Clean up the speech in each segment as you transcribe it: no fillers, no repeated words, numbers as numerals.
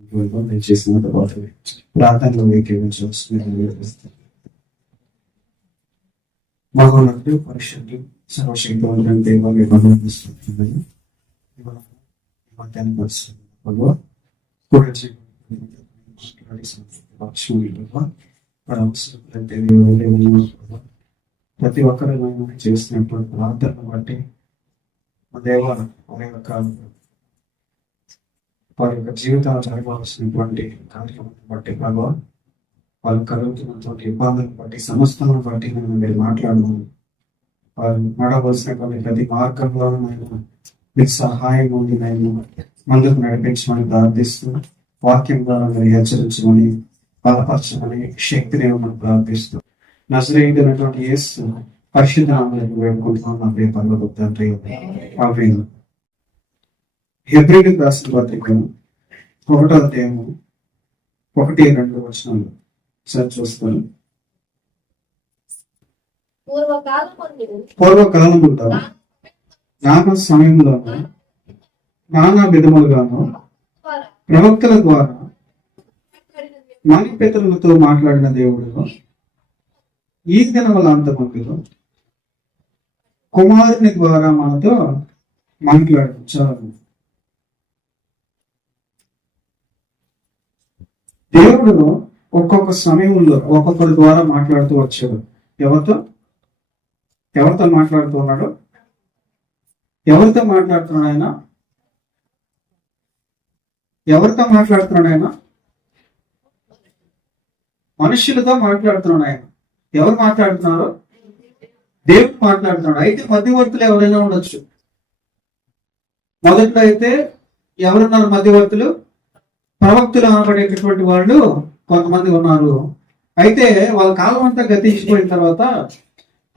నేను చేసిన తర్వాత ప్రార్థనలో ఏకీవించవలసింది. మహోన్నతుడు పరిశుద్ధుడు సర్వశక్తివంతుడైన దేవాన్ని వందనమిస్తున్నాను. మధ్యాహ్నం పరిస్థితుల్లో ప్రతి ఒక్కరు చేసినప్పుడు ప్రార్థనను బట్టి మా దేవ వారి యొక్క జీవితాలు జరగవలసినటువంటి కార్యక్రమాన్ని బట్టి ప్రభావ వాళ్ళు కలుగుతున్నటువంటి ఇబ్బందులను బట్టి సమస్తలను బట్టి నేను మీరు మాట్లాడుతున్నాను. వారు నడవలసినటువంటి ప్రతి మార్గంలో నేను మీకు సహాయం ఉంది, నేను ముందుకు నడిపించమని ప్రార్థిస్తూ వాక్యం ద్వారా మీరు హెచ్చరించమని బలపరచమని శక్తిని మనం ప్రార్థిస్తూ నజరేయుడైనటువంటి యేసు పరిశుద్ధ నామములో వేడుకుంటున్నాం. నా ప్రియ పరలోక తండ్రి ఆమేన్. హెబ్రీయులకు రాసిన పత్రిక 1వ అధ్యాయము 1-2 వచనాలు సార్ చూస్తాను. పూర్వకాలములో నానా సమయంలో నానా విధములుగాను ప్రవక్తల ద్వారా మన పితరులతో మాట్లాడిన దేవుడు ఈ దినముల అంతమందిలో కుమారుని ద్వారా మనతో మాట్లాడించారు. దేవుడు ఒక్కొక్క సమయంలో ఒక్కొక్కరి ద్వారా మాట్లాడుతూ వచ్చాడు. ఎవరితో మాట్లాడుతూ ఉన్నాడు? ఎవరితో మాట్లాడుతున్నాడు ఆయన? మనుషులతో మాట్లాడుతున్నాడు ఆయన. ఎవరు మాట్లాడుతున్నారు? దేవుడు మాట్లాడుతున్నాడు. అయితే మధ్యవర్తులు ఎవరైనా ఉండొచ్చు. మొదట్లో అయితే ఎవరున్నారు మధ్యవర్తులు? ప్రవక్తులు అనబడేటటువంటి వాళ్ళు కొంతమంది ఉన్నారు. అయితే వాళ్ళ కాలం అంతా గతించిపోయిన తర్వాత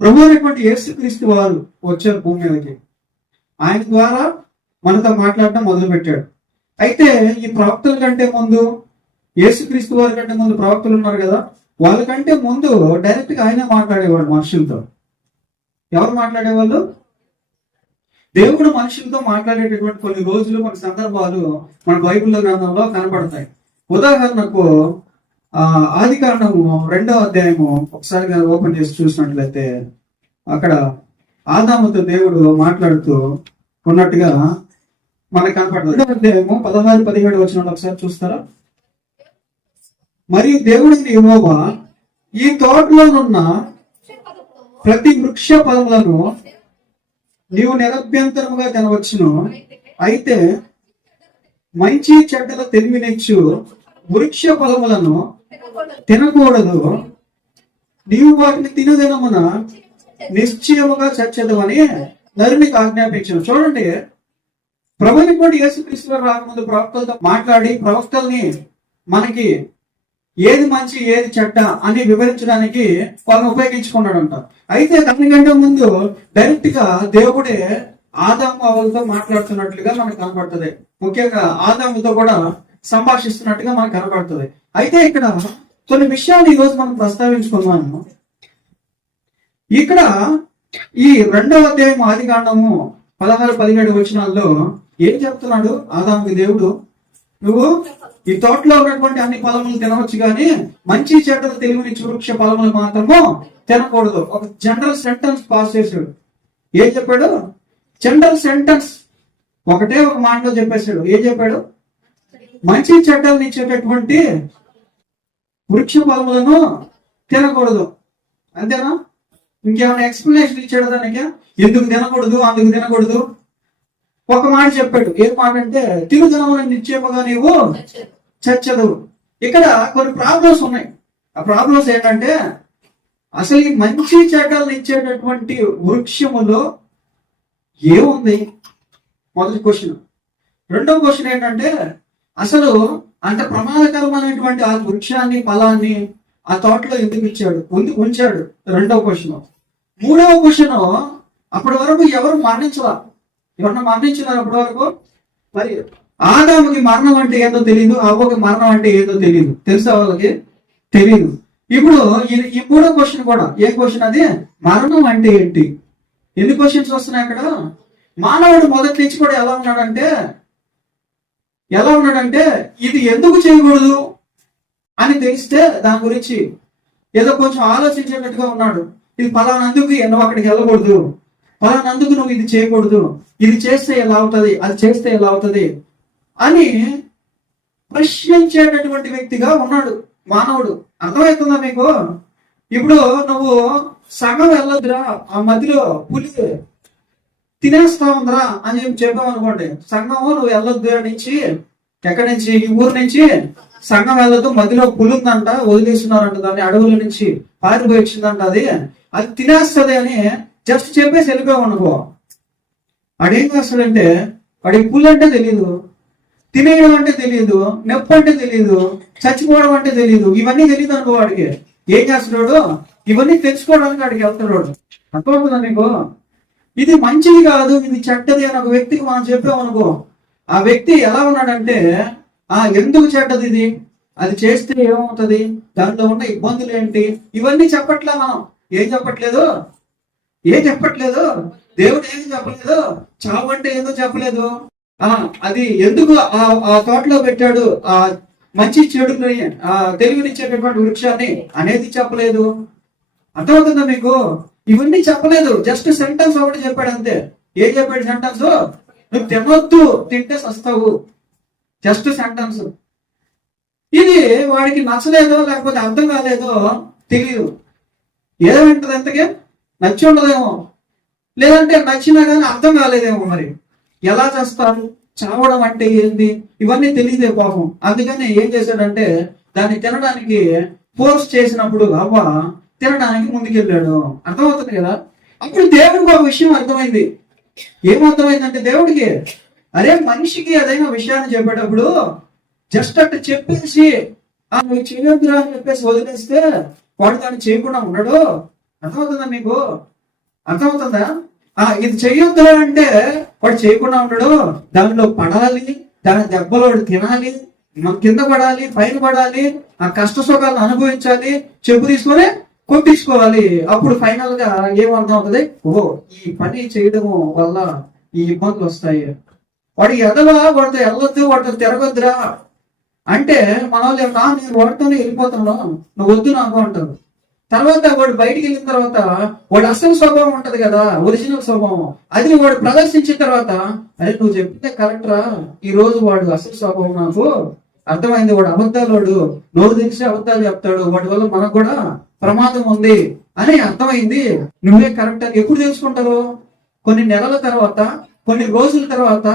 ప్రభు అయినటువంటి యేసుక్రీస్తు వారు వచ్చారు భూమి మీదకి. ఆయన ద్వారా మనతో మాట్లాడటం మొదలు పెట్టాడు. అయితే ఈ ప్రవక్తల కంటే ముందు, యేసుక్రీస్తు వారి కంటే ముందు ప్రవక్తలు ఉన్నారు కదా, వాళ్ళకంటే ముందు డైరెక్ట్ గా ఆయన మాట్లాడేవాడు మనుషులతో. ఎవరు మాట్లాడేవాళ్ళు? దేవుడు మనుషులతో మాట్లాడేటటువంటి కొన్ని రోజులు, కొన్ని సందర్భాలు మన బైబిల్లో గ్రంథంలో కనపడతాయి. ఉదాహరణకు ఆదికాండము 2వ అధ్యాయము ఒకసారి ఓపెన్ చేసి చూసినట్లయితే అక్కడ ఆదాముతో దేవుడు మాట్లాడుతూ ఉన్నట్టుగా మనకు కనపడుతుంది. 2వ అధ్యాయము 16-17 వచనాలు ఒకసారి చూస్తారా? మరియు దేవుడిని యెహోవా ఈ తోటలోనున్న ప్రతి వృక్ష ఫలములను నీవు నిరభ్యంతరముగా తినవచ్చును, అయితే మంచి చెడ్డల తెలివినిచ్చు వృక్ష ఫలములను తినకూడదు, నీవు వాటిని తినదినమున నిశ్చయముగా చచ్చదు అని నరునికి ఆజ్ఞాపించను. చూడండి, ప్రభువైనటువంటి యేసుక్రీస్తు వారు రాకముందు ప్రవక్తలతో మాట్లాడి ప్రవక్తల్ని మనకి ఏది మంచి ఏది చెడ్డ అని వివరించడానికి వాళ్ళని ఉపయోగించుకున్నాడంట. అయితే దానికంటే ముందు డైరెక్ట్ గా దేవుడే ఆదాము అవ్వలతో మాట్లాడుతున్నట్లుగా మనకు కనపడుతుంది. ముఖ్యంగా ఆదాముతో కూడా సంభాషిస్తున్నట్టుగా మనకు కనపడుతుంది. అయితే ఇక్కడ కొన్ని విషయాలు ఈ రోజు మనం ప్రస్తావించుకున్నాము. ఇక్కడ ఈ 2వ అధ్యాయం ఆదికాండము 16-17 వచనాల్లో ఏం చెప్తున్నాడు ఆదాముకి దేవుడు? నువ్వు ఈ తోటలో ఉన్నటువంటి అన్ని ఫలములు తినవచ్చు, కానీ మంచి చెడ్డలు తెలివినిచ్చు వృక్ష ఫలములు మాత్రము తినకూడదు. ఒక జనరల్ సెంటెన్స్ పాస్ చేశాడు. ఏం చెప్పాడు? జనరల్ సెంటెన్స్ ఒకటే ఒక మాటలో చెప్పేశాడు. ఏం చెప్పాడు? మంచి చెడ్డలు ఇచ్చేటటువంటి వృక్ష ఫలములను తినకూడదు. అంతేనా? ఇంకేమైనా ఎక్స్ప్లెనేషన్ ఇచ్చాడు దానికి? ఎందుకు తినకూడదు, అందుకు తినకూడదు? ఒక మాట చెప్పాడు. ఏ మాట అంటే తిరుగుదనములను నిశ్చయముగా నీవు చచ్చదు. ఇక్కడ కొన్ని ప్రాబ్లమ్స్ ఉన్నాయి. ఆ ప్రాబ్లమ్స్ ఏంటంటే, అసలు ఈ మంచి చెడ్డలను ఇచ్చేటటువంటి వృక్షములో ఏముంది? మొదటి క్వశ్చన్. 2వ క్వశ్చన్ ఏంటంటే, అసలు అంత ప్రమాదకరమైనటువంటి ఆ వృక్షాన్ని ఫలాన్ని ఆ తోటలో ఎందుకు ఇచ్చాడు, ఉంచాడు? 2వ క్వశ్చన్. 3వ క్వశ్చన్, అప్పటి వరకు ఎవరు మరణించలా? ఎవరన్నా మరణించినారు అప్పటి వరకు? మరి ఆదాముకి మరణం అంటే ఏదో తెలియదు, అవ్వకి మరణం అంటే ఏదో తెలియదు. తెలుసా వాళ్ళకి? తెలియదు. ఇప్పుడు ఈ 3వ క్వశ్చన్ కూడా ఏ క్వశ్చన్? అది మరణం అంటే ఏంటి? ఎన్ని క్వశ్చన్స్ వస్తున్నాయి అక్కడ? మానవుడు మొదటి నుంచి కూడా ఎలా ఉన్నాడంటే ఎలా ఉన్నాడంటే ఇది ఎందుకు చేయకూడదు అని తెలిస్తే దాని గురించి ఏదో కొంచెం ఆలోచించేటట్టుగా ఉన్నాడు. ఇది పలానందుకు నువ్వు అక్కడికి వెళ్ళకూడదు, పలానందుకు నువ్వు ఇది చేయకూడదు, ఇది చేస్తే ఎలా అవుతుంది, అది చేస్తే ఎలా అవుతుంది అని ప్రశ్నించేటటువంటి వ్యక్తిగా ఉన్నాడు మానవుడు. అర్థమవుతుందా మీకు? ఇప్పుడు నువ్వు సగం వెళ్ళొద్దురా, ఆ మధ్యలో పులి తినేస్తా ఉందిరా అని చెప్పావు అనుకోండి, సంఘము నువ్వు వెళ్ళొద్దు నుంచి, ఎక్కడి నుంచి, ఈ ఊరు నుంచి సంఘం వెళ్ళొద్దు, మధ్యలో పులి ఉందంట, వదిలేస్తున్నారంట, దాన్ని అడవుల నుంచి పారిపోయి వచ్చిందంట, అది తినేస్తుంది అని జస్ట్ చెప్పేసి వెళ్ళిపోయావు అనుకో. వాడేం చేస్తాడంటే, వాడికి పులి అంటే తెలియదు, తినేయడం అంటే తెలియదు, నొప్పి అంటే తెలియదు, చచ్చిపోవడం అంటే తెలియదు, ఇవన్నీ తెలియదు అనుకో. వాడికి ఏం చేస్తున్నాడు, ఇవన్నీ తెలుసుకోవడానికి వాడికి వెళ్తాడు. అర్థమవుతుందా మీకు? ఇది మంచిది కాదు, ఇది చెడ్డది అని ఒక వ్యక్తికి మనం చెప్పామనుకో, ఆ వ్యక్తి ఎలా ఉన్నాడంటే, ఎందుకు చెడ్డది ఇది, అది చేస్తే ఏమవుతుంది, దాంట్లో ఉన్న ఇబ్బందులు ఏంటి, ఇవన్నీ చెప్పట్లే. మనం ఏం చెప్పట్లేదు, దేవుడు ఏమి చెప్పలేదు, చావు అంటే ఏదో చెప్పలేదు, అది ఎందుకు ఆ తోటలో పెట్టాడు, ఆ మంచి చెడుని తెలివినిచ్చేటటువంటి వృక్షాన్ని అనేది చెప్పలేదు. అర్థమవుతుందా మీకు? ఇవన్నీ చెప్పలేదు, జస్ట్ సెంటెన్స్ ఒకటి చెప్పాడు అంతే. ఏం చెప్పాడు సెంటెన్స్? నువ్వు తినొద్దు, తింటే సస్తావు. Just sentence. ఇది వాడికి నచ్చలేదో లేకపోతే అర్థం కాలేదో తెలియదు. ఏదో వింటది ఎంతకే నచ్చి ఉండదేమో, లేదంటే నచ్చినా కానీ అర్థం కాలేదేమో. మరి ఎలా చేస్తారు, చావడం అంటే ఏంది, ఇవన్నీ తెలియదే పాపం. అందుకని ఏం చేశాడంటే, దాన్ని తినడానికి ఫోర్స్ చేసినప్పుడు అవ్వ తినడానికి ముందుకెళ్ళాడు. అర్థమవుతుంది కదా? అప్పుడు దేవుడికి ఒక విషయం అర్థమైంది. ఏమర్థమైందంటే దేవుడికి, అరే మనిషికి ఏదైనా విషయాన్ని చెప్పేటప్పుడు జస్ట్ అట్లా చెప్పేసి నువ్వు చేయొద్దురా అని చెప్పేసి వదిలేస్తే వాడు దాన్ని చేయకుండా ఉండడు. అర్థమవుతుందా మీకు? అర్థమవుతుందా? ఇది చెయ్యొద్దురా అంటే వాడు చేయకుండా ఉండడు. దానిలో పడాలి, దాని దెబ్బలు వాడు తినాలి, కింద పడాలి, పైన పడాలి, ఆ కష్ట సుఖాలను అనుభవించాలి, చెప్పు తీసుకొని కొట్టించుకోవాలి. అప్పుడు ఫైనల్ గా ఏమర్థం అవుతుంది, ఈ పని చేయడం వల్ల ఈ ఇబ్బందులు వస్తాయి. వాడి ఎదవా, వాడితో వెళ్ళొద్దు, వాడితో తిరగొద్దురా అంటే మన వాళ్ళు నేను వాడితోనే వెళ్ళిపోతున్నాను, నువ్వు వద్దు నాకు అంటారు. తర్వాత వాడు బయటికి వెళ్ళిన తర్వాత వాడు అసలు స్వభావం ఉంటది కదా, ఒరిజినల్ స్వభావం, అది వాడు ప్రదర్శించిన తర్వాత, అరే నువ్వు చెప్తే కరెక్టరా, ఈ రోజు వాడు అసలు స్వభావం నాకు అర్థమైంది, వాడు అబద్ధాలు, వాడు నోరు తెలిసి అబద్ధాలు చెప్తాడు, వాటి వల్ల మనకు కూడా ప్రమాదం ఉంది అని అర్థమైంది, నువ్వే కరెక్ట్ అని ఎప్పుడు తెలుసుకుంటారు? కొన్ని నెలల తర్వాత, కొన్ని రోజుల తర్వాత,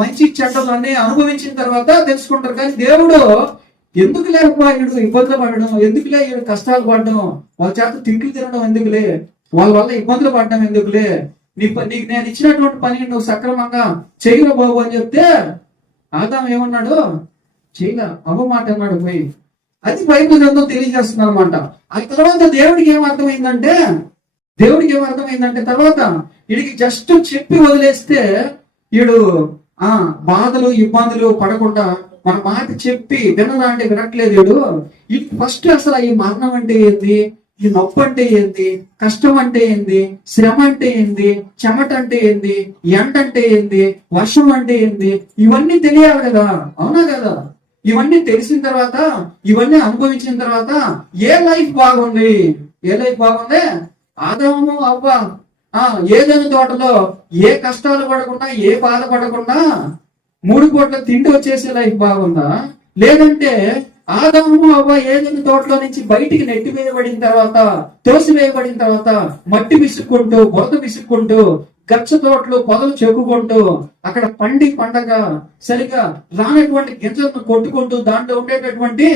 మంచి చెడ్డలన్నీ అనుభవించిన తర్వాత తెలుసుకుంటారు. కానీ దేవుడు ఎందుకు లేకపోయాడు ఇబ్బందులు పడడం, ఎందుకులే ఈడు కష్టాలు పడడం, వాళ్ళ చేత తింట్లు తినడం ఎందుకులే, వాళ్ళ వల్ల ఇబ్బందులు పడడం ఎందుకులే, నీకు నేను ఇచ్చినటువంటి పని నువ్వు సక్రమంగా చేయలే బాబు అని చెప్తే ఆదాం ఏమన్నాడు, చేయలే, అవ్వ మాట అన్నాడు పోయి. అది బైబిల్ గ్రంథం తెలియజేస్తుంది అనమాట. ఆ తర్వాత దేవుడికి ఏమర్థమైందంటే తర్వాత వీడికి జస్ట్ చెప్పి వదిలేస్తే వీడు బాధలు ఇబ్బందులు పడకుండా మన మాట చెప్పి వినడానికి వినట్లేదు. వీడు ఫస్ట్ అసలు ఈ మరణం అంటే ఏంది, ఈ నొప్పి అంటే ఏంది, కష్టం అంటే ఏంది, శ్రమ అంటే ఏంది, చెమట అంటే ఏంది, ఎండ అంటే ఏంది, వర్షం అంటే ఏంది, ఇవన్నీ తెలియాలి కదా, అవునా కదా? ఇవన్నీ తెలిసిన తర్వాత, ఇవన్నీ అనుభవించిన తర్వాత ఏ లైఫ్ బాగుంది, ఆదాము అవ్వ ఏదైనా తోటలో ఏ కష్టాలు పడకుండా, ఏ బాధ పడకుండా 3 పూట్ల తిండి వచ్చేసే లైఫ్ బాగుందా, లేదంటే ఆదాము అవ్వ ఏదైనా తోటలో నుంచి బయటికి నెట్టి వేయబడిన తర్వాత, తోసివేయబడిన తర్వాత మట్టి విసుక్కుంటూ, బురద విసుక్కుంటూ, గచ్చ తోటలు పొదలు చెక్కుకుంటూ, అక్కడ పండగ సరిగా రానటువంటి గింజలను కొట్టుకుంటూ, దాంట్లో ఉండేటటువంటి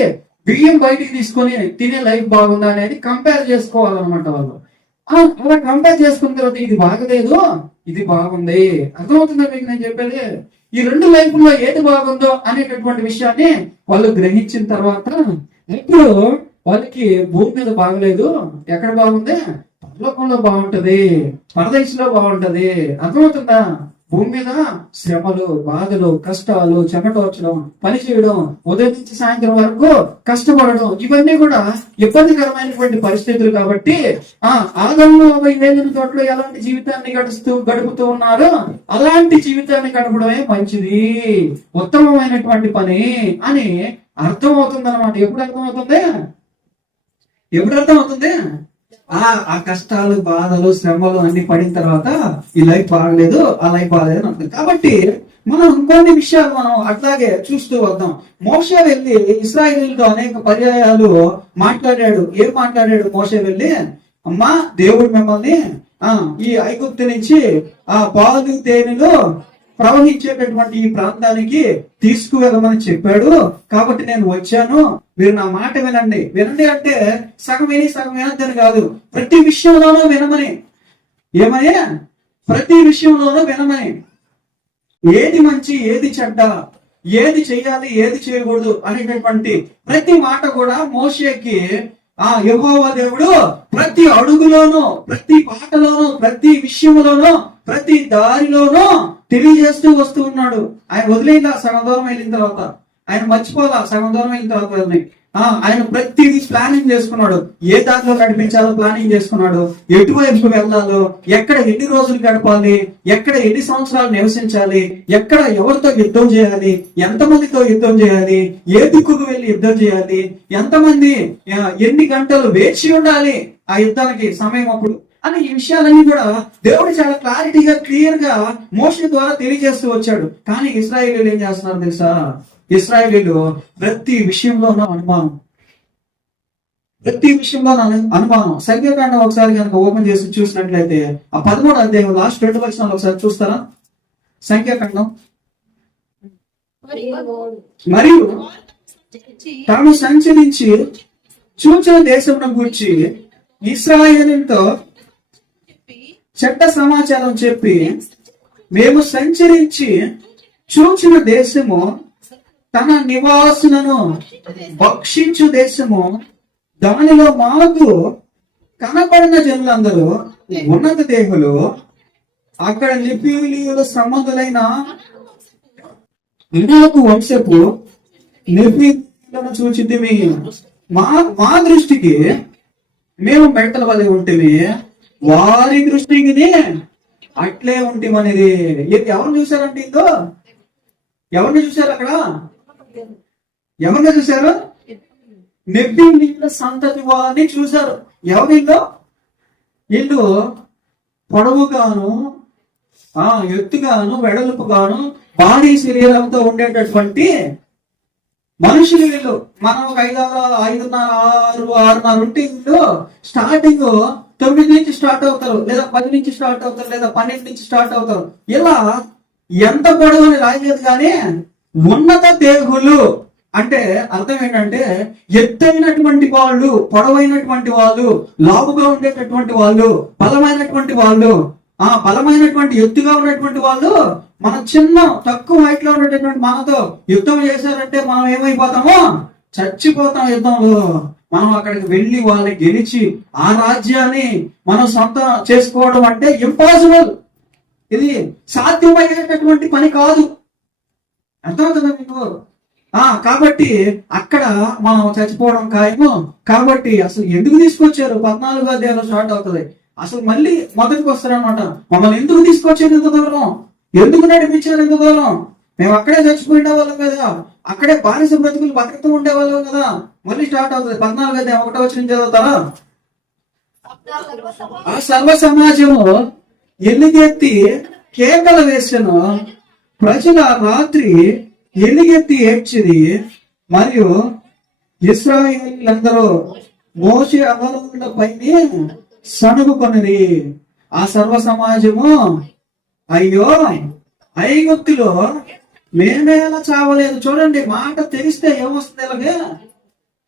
బియ్యం బయటికి తీసుకొని తినే లైఫ్ బాగుందా అనేది కంపేర్ చేసుకోవాలన్నమాట వాళ్ళు. అలా కంపేర్ చేసుకున్న తర్వాత ఇది బాగలేదు, ఇది బాగుంది. అర్థమవుతుందా మీకు నేను చెప్పేది? ఈ 2 లైఫ్లో ఏది బాగుందో అనేటటువంటి విషయాన్ని వాళ్ళు గ్రహించిన తర్వాత ఇప్పుడు వాళ్ళకి భూమి మీద బాగలేదు, ఎక్కడ బాగుంది, పరలోకంలో బాగుంటది, పరదేశంలో బాగుంటది. అర్థమవుతుందా? భూమి మీద శ్రమలు, బాధలు, కష్టాలు, చెమటోర్చడం, పని చేయడం, ఉదయం నుంచి సాయంత్రం వరకు కష్టపడడం, ఇవన్నీ కూడా ఇబ్బందికరమైనటువంటి పరిస్థితులు. కాబట్టి ఆదంలో 50 ఏళ్ళ తోటలో ఎలాంటి జీవితాన్ని గడుపుతూ ఉన్నారో అలాంటి జీవితాన్ని గడపడమే మంచిది, ఉత్తమమైనటువంటి పని అని అర్థం అవుతుంది అనమాట. ఎప్పుడు అర్థం అవుతుంది? ఆ కష్టాలు, బాధలు, శ్రమలు అన్ని పడిన తర్వాత ఈ లైఫ్ బాగలేదు, ఆ లైఫ్ బాగలేదు అని అంటుంది. కాబట్టి మనం ఇంకొన్ని విషయాలు మనం అట్లాగే చూస్తూ వద్దాం. మోషే వెళ్ళి ఇశ్రాయేలీయులతో అనేక పర్యాయాలు మాట్లాడాడు. ఏం మాట్లాడాడు మోషే వెళ్ళి? అమ్మా, దేవుడు మిమ్మల్ని ఈ ఐగుప్తు నుంచి ఆ పాలు తేనెలు ప్రవహించేటటువంటి ఈ ప్రాంతానికి తీసుకువెళ్ళమని చెప్పాడు. కాబట్టి నేను వచ్చాను, మీరు నా మాట వినండి. వినండి అంటే సగం విని సగం వినద్దని కాదు, ప్రతి విషయంలోనూ వినమని. ఏమని? ప్రతి విషయంలోనూ వినమని. ఏది మంచి, ఏది చెడ్డ, ఏది చెయ్యాలి, ఏది చేయకూడదు అనేటటువంటి ప్రతి మాట కూడా మోషేకి యెహోవా దేవుడు ప్రతి అడుగులోనూ, ప్రతి పాటలోనూ, ప్రతి విషయంలోనూ, ప్రతి దారిలోనూ తెలియజేస్తూ వస్తూ ఉన్నాడు. ఆయన వదిలేలా సగం దూరం వెళ్ళిన తర్వాత, ఆయన మర్చిపోలా సగం దూరం వెళ్ళిన తర్వాత. ఆయన ప్రతిదీ ప్లానింగ్ చేసుకున్నాడు. ఏ దారిలో నడిపించాలో ప్లానింగ్ చేసుకున్నాడు. ఎటువైపు వెళ్ళాలో, ఎక్కడ ఎన్ని రోజులు గడపాలి, ఎక్కడ ఎన్ని సంవత్సరాలు నివసించాలి, ఎక్కడ ఎవరితో యుద్ధం చేయాలి, ఎంతమందితో యుద్ధం చేయాలి, ఏ దిక్కుకు వెళ్ళి యుద్ధం చేయాలి, ఎంతమంది ఎన్ని గంటలు వేచి ఉండాలి ఆ యుద్ధానికి సమయం అప్పుడు అని ఈ విషయాలన్నీ కూడా దేవుడు చాలా క్లారిటీగా, క్లియర్ గా మోషే ద్వారా తెలియజేస్తూ వచ్చాడు. కానీ ఇశ్రాయేలీయులు ఏం చేస్తున్నారు తెలుసా? ఇశ్రాయేలీయులు ప్రతి విషయంలోనూ అనుమానం, ప్రతి విషయంలో అనుమానం. సంఖ్యాకాండం ఒకసారి కనుక ఓపెన్ చేసి చూసినట్లయితే ఆ 13వ అధ్యాయం లాస్ట్ 2 వచనాలు ఒకసారి చూస్తారా? సంఖ్యాకాండం. మరియు తాము సంచరించి చూచిన దేశం గురించి ఇశ్రాయేలుతో చెడ్డ సమాచారం చెప్పి, మేము సంచరించి చూచిన దేశము తన నివాసులను భక్షించు దేశము, దానిలో మాకు కనపడిన జనులందరూ ఉన్నత దేహులు, అక్కడ లిపిలీయుల సంబంధులైన ఇనాకు వంశపు లిపిలను చూచితిమి. మా దృష్టికి మేము మెట్టల వలె ఉంటిమి, వారి దృష్టికి అట్లే ఉంటిమనేది. ఎవరిని చూశారంటే ఇందో? ఎవరిని చూశారు అక్కడ? ఎవరిని చూశారు? నెబ్బీలీయుల సంతతి వారిని చూశారు. ఎవరిలో? వీళ్ళు పొడవుగాను, ఎత్తుగాను, వెడల్పుగాను, భారీ శరీరంతో ఉండేటటువంటి మనుషులు వీళ్ళు. మనం ఒక 5, 6 ఉంటే వీళ్ళు స్టార్టింగ్ 9 నుంచి స్టార్ట్ అవుతారు, లేదా 10 నుంచి స్టార్ట్ అవుతారు, లేదా 12 నుంచి స్టార్ట్ అవుతారు. ఇలా ఎంత పొడవు అని రాయలేదు, కానీ ఉన్నత దేహులు అంటే అర్థం ఏంటంటే ఎత్తైనటువంటి వాళ్ళు, పొడవైనటువంటి వాళ్ళు, లావుగా ఉండేటటువంటి వాళ్ళు, బలమైనటువంటి వాళ్ళు, బలమైనటువంటి ఎత్తుగా ఉన్నటువంటి వాళ్ళు. మనం చిన్న తక్కువ హైట్ లో ఉండేటటువంటి మనతో యుద్ధం చేశారంటే మనం ఏమైపోతామో? చచ్చిపోతాం యుద్ధంలో. మనం అక్కడికి వెళ్ళి వాళ్ళని గెలిచి ఆ రాజ్యాన్ని మనం సొంతం చేసుకోవడం అంటే ఇంపాసిబుల్. ఇది సాధ్యమయ్యేటటువంటి పని కాదు. అర్థమవుతుందా మీకు? కాబట్టి అక్కడ మనం చచ్చిపోవడం ఖాయము. కాబట్టి అసలు ఎందుకు తీసుకొచ్చారు? 14వ అధ్యాయంలో స్టార్ట్ అవుతుంది. అసలు మళ్ళీ మొదటికి వస్తారనమాట. మమ్మల్ని ఎందుకు తీసుకొచ్చారు ఇంత దూరం? ఎందుకు నడిపించారు ఇంత దూరం? మేము అక్కడే చచ్చిపోయిన వాళ్ళం కదా, అక్కడే బానిస బ్రతుకులు బతుకుతూ ఉండేవాళ్ళం కదా. మళ్ళీ స్టార్ట్ అవుతుంది. 14వ అధ్యాయం 1వ వచనం చదువుతారా? ఆ సర్వ సమాజము ఎలుగెత్తి కేకలు వేసెను, ప్రజల రాత్రి ఎలుగెత్తి ఏడ్చిది, మరియు ఇశ్రాయేలీయులందరూ మోషే అహరోనుల పైన సణుగుకొనిరి. ఆ సర్వ సమాజము, అయ్యో ఐగుప్తులో మేమేలా చావలేదు. చూడండి, మాట తెలిస్తే ఏమొస్తుంది? ఇలాగే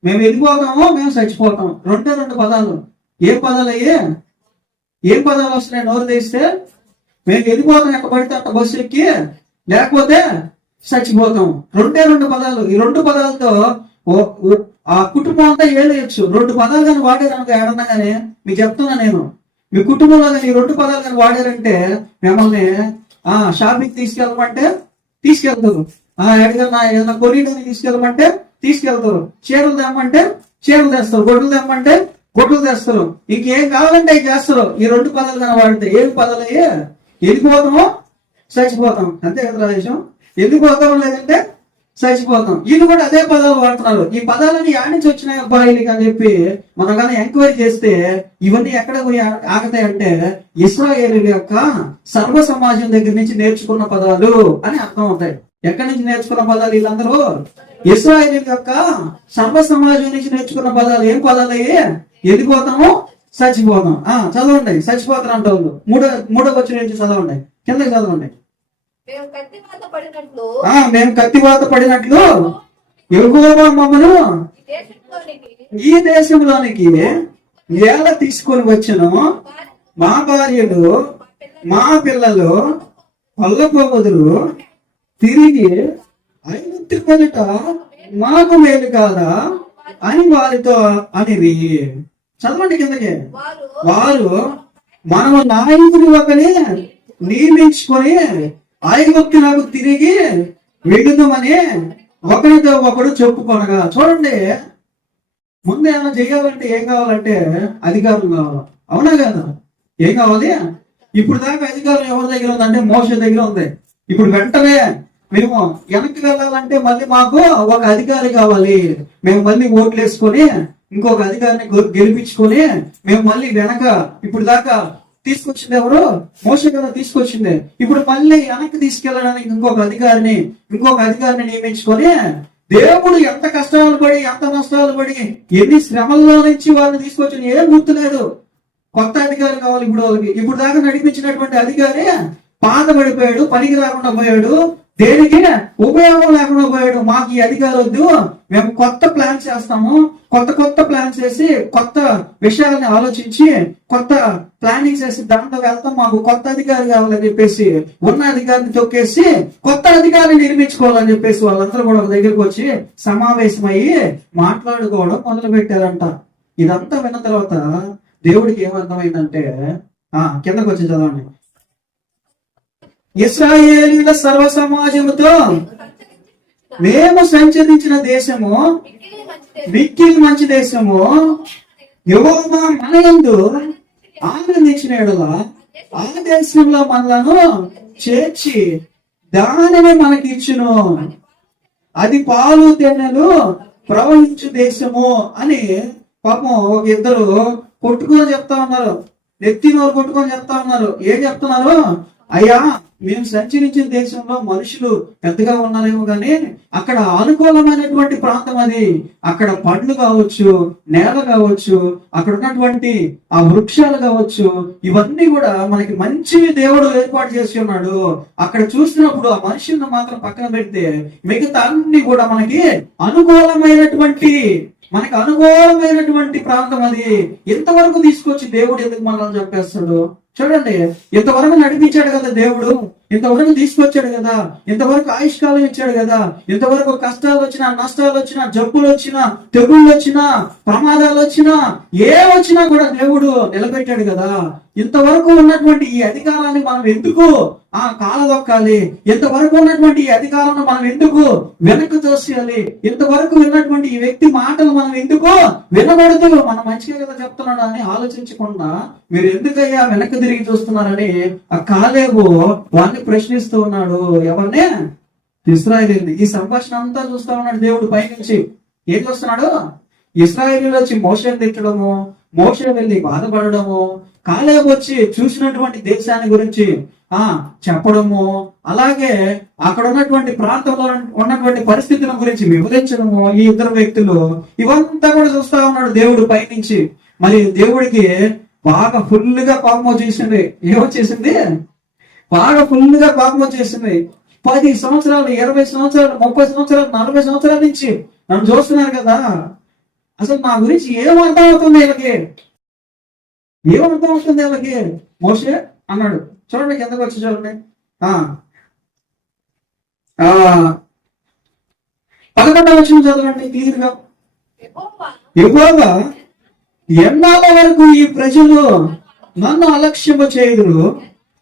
మేము వెళ్ళిపోతామో, మేము చచ్చిపోతాం. 2 పదాలు. ఏం పదాలు అయ్యే? ఏం పదాలు వస్తున్నాయి నోరు తెస్తే? మేము వెళ్ళిపోతాం, ఎక్కడ పడితే అక్కడ బస్సు ఎక్కి, లేకపోతే చచ్చిపోతాం. 2 పదాలు. ఈ 2 పదాలతో ఆ కుటుంబం అంతా ఏలేయచ్చు. 2 పదాలు కానీ వాడారనుకో ఏడన్నా కానీ, మీకు చెప్తున్నా నేను, మీ కుటుంబంలో కానీ ఈ 2 పదాలు కానీ వాడారంటే మిమ్మల్ని షాపింగ్ తీసుకెళ్ళమంటే తీసుకెళ్తారు. ఎక్కడికన్నా ఏదైనా కొరియడానికి తీసుకెళ్ళమంటే తీసుకెళ్తారు. చీరలు తెమ్మంటే చీరలు తెస్తారు. గొడ్డలు తెమ్మంటే గొడ్డలు తెస్తారు. ఇంకేం కావాలంటే అవి చేస్తారు. ఈ రెండు పదాలు కనబడితే ఏం పదాలు అయ్యే? వెళ్ళిపోతాము, చచ్చిపోతాం. అంతే కదా రాజేశం? వెళ్ళిపోతాం లేదంటే చచ్చిపోతాం. వీళ్ళు కూడా అదే పదాలు వాడుతున్నారు. ఈ పదాలని యాడ్ నుంచి వచ్చినాయి అబ్బాయిలకి అని చెప్పి మనం కానీ ఎంక్వైరీ చేస్తే ఇవన్నీ ఎక్కడ పోయి ఆగుతాయి అంటే ఇశ్రాయేలీయుల యొక్క సర్వ సమాజం దగ్గర నుంచి నేర్చుకున్న పదాలు అని అర్థం అవుతాయి. ఎక్కడి నుంచి నేర్చుకున్న పదాలు వీళ్ళందరూ? ఇశ్రాయేలీయుల యొక్క సర్వ సమాజం నుంచి నేర్చుకున్న పదాలు. ఏం పదాలు అయ్యి? వెళ్ళిపోతాము, చచ్చిపోతాం. చదవండి. చచ్చిపోతారు అంటే వాళ్ళు మూడో వచ్చిన నుంచి చదవండి. కిందకి చదవండి. మేము కత్తివాత పడినట్లు యెహోవా మమ్మను ఈ దేశంలోనికి ఎలా తీసుకొని వచ్చను. మా భార్యలు, మా పిల్లలు, పల్లపోవదులు తిరిగి ఐగుప్తు వెళ్ళట మాకు మేలు కాదా అని వారితో అనివి. చదవండి కిందకి. వారు మనము నాయకుని ఒకని నియమించుకొని ఐగుప్తునకు తిరిగి వెళుదామని ఒకరితో ఒకడు చెప్పుకొనగా. చూడండి, ముందు ఏమైనా చేయాలంటే ఏం కావాలంటే అధికారం కావాలి. అవునా కదా? ఏం కావాలి? ఇప్పుడు దాకా అధికారం ఎవరి దగ్గర ఉందంటే మోషే దగ్గర ఉంది. ఇప్పుడు వెంటనే మేము వెనక్కి వెళ్ళాలంటే మళ్ళీ మాకు ఒక అధికారి కావాలి. మేము మళ్ళీ ఓట్లు వేసుకొని ఇంకొక అధికారిని గెలిపించుకొని మేము మళ్ళీ వెనక ఇప్పుడు దాకా తీసుకొచ్చింది ఎవరు? మోషే కదా తీసుకొచ్చింది. ఇప్పుడు మళ్ళీ వెనక్కి తీసుకెళ్ళడానికి ఇంకొక అధికారిని నియమించుకొని దేవుడు ఎంత కష్టాలు పడి ఎంత నష్టాలు పడి ఎన్ని శ్రమల్లో నుంచి వాళ్ళని తీసుకొచ్చిన ఏం గుర్తులేదు. కొత్త అధికారి కావాలి ఇప్పుడు వాళ్ళకి. ఇప్పుడు దాకా నడిపించినటువంటి అధికారి పాత పడిపోయాడు, పనికి రాకుండా పోయాడు, దేనికి ఉపయోగం లేకుండా పోయాడు. మాకు ఈ అధికారం వద్దు, మేము కొత్త ప్లాన్ చేస్తాము. కొత్త ప్లాన్ చేసి కొత్త విషయాలని ఆలోచించి కొత్త ప్లానింగ్ చేసి దాంట్లో వెళ్తాం. మాకు కొత్త అధికారి కావాలని చెప్పేసి ఉన్న అధికారిని తొక్కేసి కొత్త అధికారిని నిర్మించుకోవాలని చెప్పేసి వాళ్ళందరూ కూడా ఒక దగ్గరికి వచ్చి సమావేశమయ్యి మాట్లాడుకోవడం మొదలు పెట్టారంట. ఇదంతా విన్న తర్వాత దేవుడికి ఏమర్థమైందంటే కిందకు వచ్చి చదవండి. ఇశ్రాయేలీయుల సర్వ సమాజముతో మేము సంచరించిన దేశము మిక్కిలి మంచి దేశము, యెహోవా మనయందు ఆనందించిన యెడల ఆ దేశంలో మనలను చేర్చి దానిని మనకి ఇచ్చును. అది పాలు తేనెలు ప్రవహించు దేశము అని పాపం ఒక ఇద్దరు కొట్టుకొని చెప్తా ఉన్నారు. నెత్తినోరు కొట్టుకొని చెప్తా ఉన్నారు. ఏం చెప్తున్నారు? అయ్యా, మేము సంచరించిన దేశంలో మనుషులు పెద్దగా ఉన్నారేమో కానీ అక్కడ అనుకూలమైనటువంటి ప్రాంతం అది. అక్కడ పండ్లు కావచ్చు, నేల కావచ్చు, అక్కడ ఉన్నటువంటి ఆ వృక్షాలు కావచ్చు, ఇవన్నీ కూడా మనకి మంచి దేవుడు ఏర్పాటు చేసి ఉన్నాడు. అక్కడ చూసినప్పుడు ఆ మనుషులను మాత్రం పక్కన పెడితే మిగతా అన్ని కూడా మనకి అనుకూలమైనటువంటి ప్రాంతం అది. ఇంతవరకు తీసుకొచ్చి దేవుడు ఎందుకు మనల్ని చెప్పేస్తాడు? చూడండి, ఇంతవరకు నడిపించాడు కదా దేవుడు, ఇంతవరకు తీసుకొచ్చాడు కదా, ఇంతవరకు ఆయుష్కాలం ఇచ్చాడు కదా, ఇంతవరకు కష్టాలు వచ్చినా, నష్టాలు వచ్చినా, జబ్బులు వచ్చినా, తెగుళ్ళు వచ్చినా, ప్రమాదాలు వచ్చినా, ఏ వచ్చినా కూడా దేవుడు నిలబెట్టాడు కదా. ఇంతవరకు ఉన్నటువంటి ఈ అధికారాన్ని మనం ఎందుకు కాలదొక్కాలి? ఇంతవరకు ఉన్నటువంటి ఈ అధికారాన్ని మనం ఎందుకు వెనక్కి తోసేయాలి? ఇంతవరకు విన్నటువంటి ఈ వ్యక్తి మాటలు మనం ఎందుకు వినబడుతూ మనం మంచిగా కదా చెప్తున్నాడు అని ఆలోచించకుండా మీరు ఎందుకయ్యా వెనక్కి తిరిగి చూస్తున్నారని ఆ కాలేబు వాడిని ప్రశ్నిస్తూ ఉన్నాడు. ఎవరిని? ఇశ్రాయేలీయుల్ని. ఈ సంభాషణ అంతా చూస్తా ఉన్నాడు దేవుడు పైనుంచి. ఏం చూస్తున్నాడు? ఇశ్రాయేలీయులు వచ్చి మోషేని తిట్టడము, మోషే వెళ్ళి బాధపడము, కాలేబు వచ్చి చూసినటువంటి దేశాన్ని గురించి చెప్పడము, అలాగే అక్కడ ఉన్నటువంటి ప్రాంతంలో ఉన్నటువంటి పరిస్థితుల గురించి వివరించడము, ఈ ఇద్దరు వ్యక్తులు ఇవంతా కూడా చూస్తా ఉన్నాడు దేవుడు పైనుంచి. మరి దేవుడికి బాగా ఫుల్గా కోపం వచ్చేసింది. ఏమొచ్చేసింది? బాగా ఫుల్గా కోపం వచ్చేసింది. 10 సంవత్సరాలు, 20 సంవత్సరాలు, 30 సంవత్సరాలు, 40 సంవత్సరాల నుంచి నన్ను చూస్తున్నారు కదా, అసలు నా గురించి ఏమర్థం అవుతుంది వీళ్ళకి? ఏమర్థం అవుతుంది వీళ్ళకి? మోషే అన్నాడు. చూడండి కిందకు వచ్చి చూడండి. 11వ వచనం చదవండి క్లియర్ గా. యెహోవా ఎన్నాళ్ళ వరకు ఈ ప్రజలు నన్ను అలక్ష్యము చేయుదురు,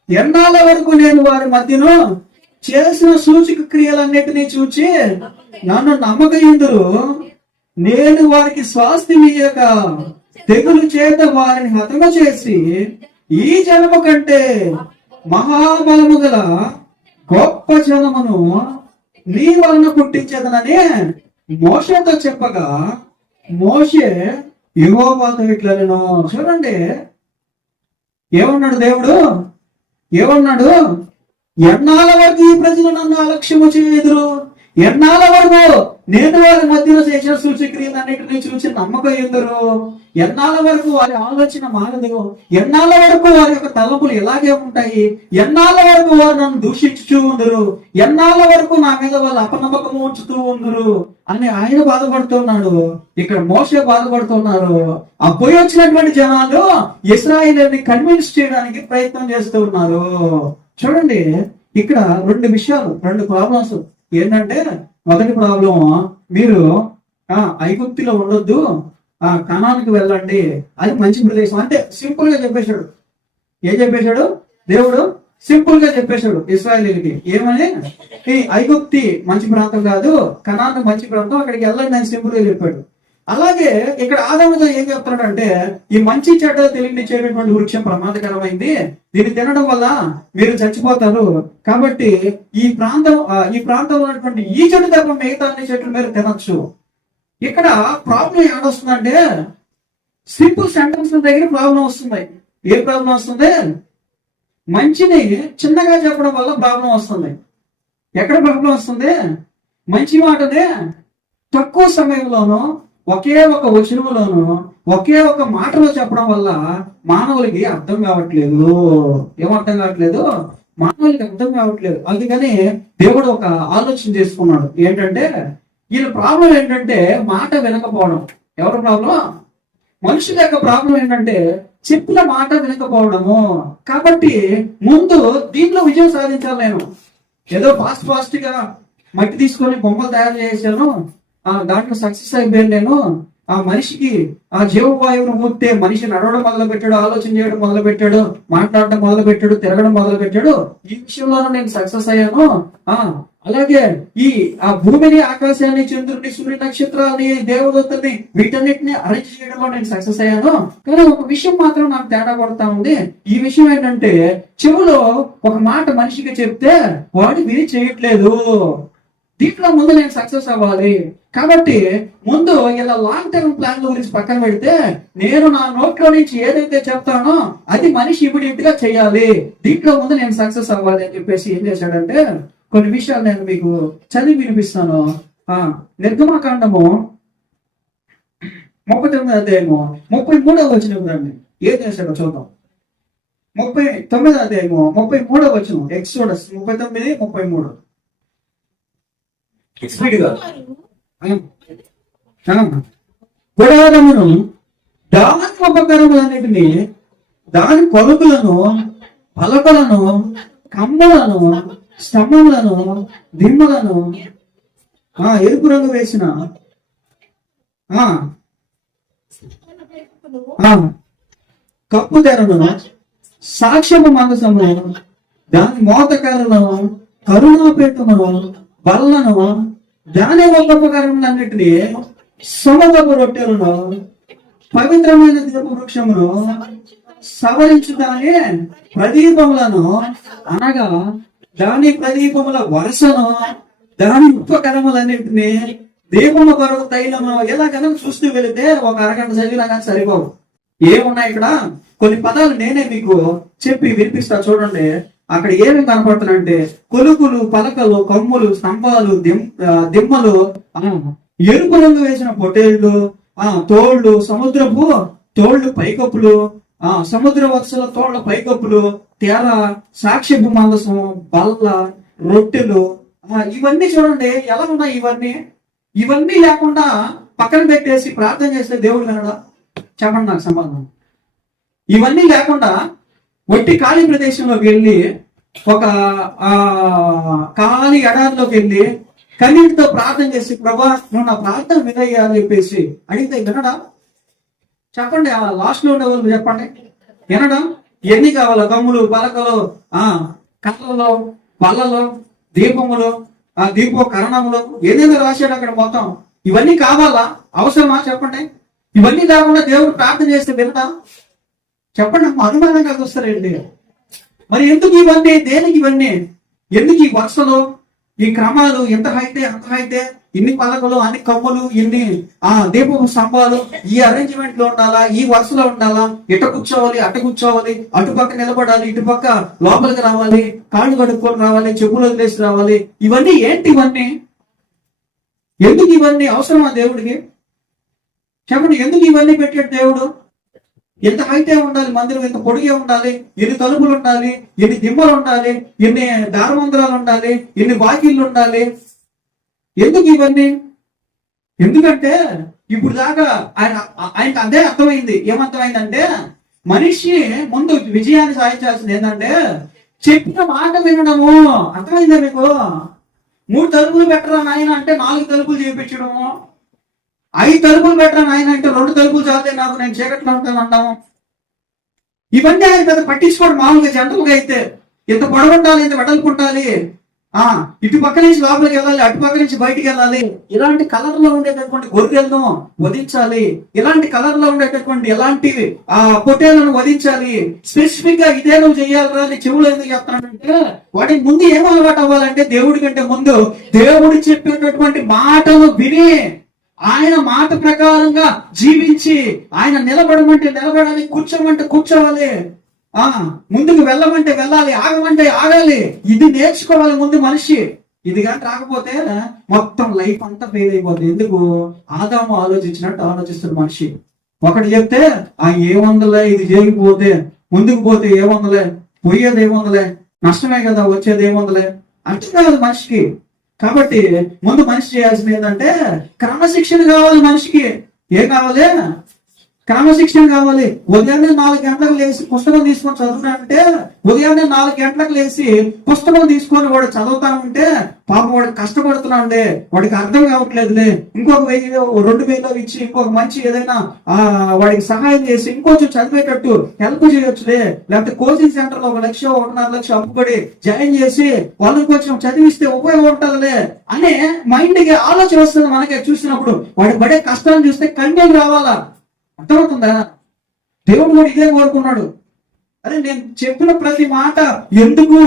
ఎన్నాళ్ళ వరకు నేను వారి మధ్యను చేసిన సూచక క్రియలన్నిటినీ చూచి నన్ను నమ్మకయుందురు. నేను వారికి స్వాస్థ్యం ఇయ్యక తెగులు చేత వారిని హతము చేసి ఈ జనము కంటే మహాబలము గల గొప్ప జనమును నీ వలన పుట్టించదనని మోషేతో చెప్పగా, మోషే యెహోవాతో ఇట్లా నేను చూడండి ఏమన్నాడు దేవుడు, ఏమన్నాడు? ఎన్నాళ్ళ వరకు ఈ ప్రజలు నన్ను అలక్ష్యము చేయదురు, ఎన్నాళ్ళ వరకు నేను వారి మధ్యలో చేసిన సూచక్రియలన్నిటిని చూసి నమ్మకం ఎందురు, ఎన్నాళ్ళ వరకు వారి ఆలోచన మారదు, ఎన్నాళ్ళ వరకు వారి యొక్క తలపులు ఇలాగే ఉంటాయి, ఎన్నాళ్ళ వరకు వారు నన్ను దూషించుతూ ఉందరు, ఎన్నాళ్ళ వరకు నా మీద వాళ్ళు అపనమ్మకం ఉంచుతూ ఉందరు అని ఆయన బాధపడుతున్నాడు. ఇక్కడ మోషే బాధపడుతున్నారు. ఆ పోయి వచ్చినటువంటి జనాలు ఇశ్రాయేలుని కన్విన్స్ చేయడానికి ప్రయత్నం చేస్తూ ఉన్నారు. చూడండి ఇక్కడ రెండు విషయాలు, రెండు ప్రాబ్లమ్స్ ఏంటంటే, మొదటి ప్రాబ్లం మీరు ఐగుప్తిలో ఉండొద్దు, కనానికి వెళ్ళండి, అది మంచి ప్రదేశం అంటే సింపుల్ గా చెప్పేశాడు. ఏం చెప్పేశాడు దేవుడు? సింపుల్ గా చెప్పేశాడు ఇశ్రాయేలీయులకి. ఏమని? ఈ ఐగుప్తి మంచి ప్రాంతం కాదు, కనాను మంచి ప్రాంతం, అక్కడికి వెళ్ళండి అని సింపుల్ గా చెప్పాడు. అలాగే ఇక్కడ ఆదాముతో ఏం చెప్తున్నాడంటే, ఈ మంచి చెడ్డ తెలియనిచ్చేటటువంటి వృక్షం ప్రమాదకరమైంది, దీన్ని తినడం వల్ల మీరు చచ్చిపోతారు, కాబట్టి ఈ ప్రాంతంలో ఉన్నటువంటి ఈ చెట్టు తప్ప మిగతా అన్ని చెట్లు మీరు తినొచ్చు. ఇక్కడ ప్రాబ్లం ఏడొస్తుందంటే, సింపుల్ సెంటెన్స్ దగ్గర ప్రాబ్లం వస్తుంది. ఏ ప్రాబ్లం వస్తుంది? మంచిని చిన్నగా చెప్పడం వల్ల ప్రాబ్లం వస్తుంది. ఎక్కడ ప్రాబ్లం వస్తుంది? మంచి మాటనే తక్కువ సమయంలోనూ ఒకే ఒక వచనంలోను ఒకే ఒక మాటలో చెప్పడం వల్ల మానవులకి అర్థం కావట్లేదు. ఏమర్థం కావట్లేదు? మానవులకి అర్థం కావట్లేదు. అందుకని దేవుడు ఒక ఆలోచన చేసుకున్నాడు. ఏంటంటే, వీళ్ళ ప్రాబ్లం ఏంటంటే మాట వినకపోవడం. ఎవరి ప్రాబ్లం? మనుషుల యొక్క ప్రాబ్లం ఏంటంటే చెప్పిన మాట వినకపోవడము. కాబట్టి ముందు దీంట్లో విజయం సాధించాలి. నేను ఏదో ఫాస్ట్ గా మట్టి తీసుకొని బొమ్మలు తయారు చేశాను, దాంట్లో సక్సెస్ అయిపోయాను నేను, ఆ మనిషికి ఆ జీవవాయువును ఊపితే మనిషి నడవడం మొదలు పెట్టాడు, ఆలోచన చేయడం మొదలు పెట్టాడు, మాట్లాడడం మొదలు పెట్టాడు, తిరగడం మొదలు పెట్టాడు, ఈ విషయంలోనూ నేను సక్సెస్ అయ్యాను. అలాగే ఆ భూమిని, ఆకాశాన్ని, చంద్రుడిని, సూర్య నక్షత్రాలని, దేవదూతల్ని, వీటన్నిటిని అరేంజ్ చేయడంలో నేను సక్సెస్ అయ్యాను. కానీ ఒక విషయం మాత్రం నాకు తేడా పడతా ఉంది. ఈ విషయం ఏంటంటే, చెవులో ఒక మాట మనిషికి చెప్తే వాడు విని చేయట్లేదు. దీంట్లో ముందు నేను సక్సెస్ అవ్వాలి. కాబట్టి ముందు ఇలా లాంగ్ టర్మ్ ప్లాన్ గురించి పక్కన పెడితే, నేను నా నోట్లో నుంచి ఏదైతే చెప్తానో అది మనిషి ఇమీడియట్ గా చేయాలి. దీంట్లో ముందు నేను సక్సెస్ అవ్వాలి అని చెప్పేసి ఏం చేశాడంటే, కొన్ని విషయాలు నేను మీకు చదివి వినిపిస్తాను. నిర్గమకాండము 39వ అధ్యాయము 33వ వచనం ఏం చేశాడో చూద్దాం. 39వ అధ్యాయము 33వ వచనం, ఎక్సోడస్ 39:33. గుడారమును, దాని ఉపకరములన్నిటినీ, దాని కొలుకులను, పలకలను, కమ్మలను, స్తంభములను, దిమ్మలను, ఎరుపు రంగు వేసిన కప్పు తెరను, సాక్ష్యపు మందసమును, దాని మోతకాలను, కరుణాపీఠమును, బల్లను, దాని ఉపకరణలన్నిటినీ, సమగపు రొట్టెలను, పవిత్రమైన దీప వృక్షమును, సవరించుదాని ప్రదీపములను, అనగా దాని ప్రదీపముల వరుసను, దాని ఉపకరణములన్నింటినీ, దీపము కొరకు తైలము. ఇలా కనుక చూస్తూ వెళితే ఒక అరగంట చదివినా కానీ సరిపోవు. ఏమున్నాయి ఇక్కడ? కొన్ని పదాలు నేనే మీకు చెప్పి వినిపిస్తా చూడండి. అక్కడ ఏమి కనపడుతున్నాయంటే, కొలుకులు, పలకలు, కొమ్ములు, స్తంభాలు, దిమ్మలు, ఎరుపు రంగు వేసిన పొటేళ్లు, తోళ్లు, సముద్రపు తోళ్లు పైకప్పులు, సముద్ర వత్సల తోళ్ల పైకప్పులు, తెర, సాక్ష్యపు మందసం, బల్ల, రొట్టెలు, ఇవన్నీ చూడండి ఎలా ఉన్నాయి. ఇవన్నీ లేకుండా పక్కన పెట్టేసి ప్రార్థన చేస్తే దేవుడు వినడా? చెప్పండి నాకు సంబంధం. ఇవన్నీ లేకుండా ఒట్టి ఖాళీ ప్రదేశంలోకి వెళ్ళి, ఒక ఖాళీ ఎడారిలోకి వెళ్ళి కన్నీటితో ప్రార్థన చేసి, ప్రభా నువ్వు నా ప్రార్థన వినయ్యా అని చెప్పేసి అడిగితే వినడా? చెప్పండి. లాస్ట్ లో ఉండే వాళ్ళు చెప్పండి, వినడా? ఎన్ని కావాలో గమ్ములు, పలకలు, కళ్ళలో, పళ్ళలో, దీపములు, దీపోకరణములు, ఏదేదో రాశాడు అక్కడ మొత్తం. ఇవన్నీ కావాలా? అవసరమా చెప్పండి? ఇవన్నీ కాకుండా దేవుడు ప్రార్థన చేస్తే వినడా? చెప్పండి. అనుమానంగా చూస్తారండి. మరి ఎందుకు ఇవన్నీ? దేనికి ఇవన్నీ? ఎందుకు ఈ వరుసలు, ఈ క్రమాలు? ఎంత హైతే అంత హైతే, ఇన్ని పలకలు, అన్ని కమ్ములు, ఇన్ని దీపపు స్తంభాలు, ఈ అరేంజ్మెంట్ లో ఉండాలా? ఈ వరుసలో ఉండాలా? ఇట కూర్చోవాలి, అటు కూర్చోవాలి, అటుపక్క నిలబడాలి, ఇటుపక్క లోపలికి రావాలి, కాళ్ళు కడుక్కొని రావాలి, చెప్పులు వదిలేసి రావాలి. ఇవన్నీ ఏంటి? ఇవన్నీ ఎందుకు? ఇవన్నీ అవసరమా దేవుడికి? చెప్పండి. ఎందుకు ఇవన్నీ పెట్టాడు దేవుడు? ఎంత హైటే ఉండాలి మందిరం, ఎంత పొడిగే ఉండాలి, ఎన్ని తలుపులు ఉండాలి, ఎన్ని దిమ్మలు ఉండాలి, ఎన్ని దారమందిరాలు ఉండాలి, ఎన్ని వాకిళ్ళు ఉండాలి? ఎందుకు ఇవన్నీ? ఎందుకంటే ఇప్పుడు దాకా ఆయనకు అదే అర్థమైంది. ఏమర్థమైందంటే మనిషి ముందు విజయాన్ని సాధించాల్సింది ఏంటంటే చెప్పిన మాట వినడము. అర్థమైందా మీకు? 3 తలుపులు పెట్టరా నాయన అంటే 4 తలుపులు చేయించడము, 5 తలుపులు పెట్టరా నాయన అంటే 2 తలుపులు చాలే నాకు, నేను చీకట్లో ఉంటాను అన్నాము. ఇవన్నీ ఆయన పెద్ద పట్టించుకోవడం. మామూలుగా జంటలుగా అయితే ఇంత పొడవు ఉండాలి, ఇంత వెడల్పు ఉండాలి, ఇటు పక్క నుంచి లోపలికి వెళ్ళాలి, అటు పక్క నుంచి బయటికి వెళ్ళాలి, ఇలాంటి కలర్ లో ఉండేటటువంటి గొర్రెలను వధించాలి, ఇలాంటి కలర్ లో ఉండేటటువంటి ఎలాంటి పొట్టేళ్లను వధించాలి, స్పెసిఫిక్ గా ఇదే నువ్వు చెయ్యాలి అని చెవులు ఎందుకు చెప్తానంటే వాటికి ముందు ఏం అలవాటు అవ్వాలంటే దేవుడి కంటే ముందు దేవుడు చెప్పేటటువంటి మాటలు విని ఆయన మాట ప్రకారంగా జీవించి, ఆయన నిలబడమంటే నిలబడాలి, కూర్చోమంటే కూర్చోవాలి, ముందుకు వెళ్ళమంటే వెళ్ళాలి, ఆగమంటే ఆగాలి. ఇది నేర్చుకోవాలి ముందు మనిషి. ఇది కానీ రాకపోతే మొత్తం లైఫ్ అంతా ఫెయిల్ అయిపోతుంది. ఎందుకు? ఆదాము ఆలోచించినట్టు ఆలోచిస్తున్న మనిషి. ఒకటి చెప్తే ఏముందలే, ఇది చేయకపోతే ముందుకు పోతే ఏముందలే, పోయేది ఏముందలే, నష్టమే కదా, వచ్చేది ఏముందలే అంటే కాదు మనిషికి. కాబట్టి ముందు మనిషి చేయాల్సింది ఏంటంటే క్రమశిక్షణ కావాలి మనిషికి. ఏం కావాలి? క్రమశిక్షణ కావాలి. ఉదయాన్నే 4 గంటలకు లేచి పుస్తకం తీసుకొని చదువుతానంటే, ఉదయాన్నే 4 గంటలకు లేచి పుస్తకం తీసుకొని వాడు చదువుతా ఉంటే పాపం వాడు కష్టపడుతున్నాండే, వాడికి అర్థం కావట్లేదులే, ఇంకొక 1000 2000 ఇచ్చి ఇంకొక మంచి ఏదైనా వాడికి సహాయం చేసి ఇంకొంచెం చదివేటట్టు హెల్ప్ చేయొచ్చులే, లేకపోతే కోచింగ్ సెంటర్ లో 1 లక్ష 1.5 లక్ష అప్పుబడి జాయిన్ చేసి వాళ్ళని కొంచెం చదివిస్తే ఉపయోగం ఉంటుందిలే అనే మైండ్ కి ఆలోచన వస్తుంది మనకే. చూసినప్పుడు వాడి పడే కష్టాలను చూస్తే కన్నీళ్ళు రావాలా. అర్థమవుతుందా? దేవుడు కూడా ఇదే కోరుకున్నాడు. అరే నేను చెప్పిన ప్రతి మాట ఎందుకు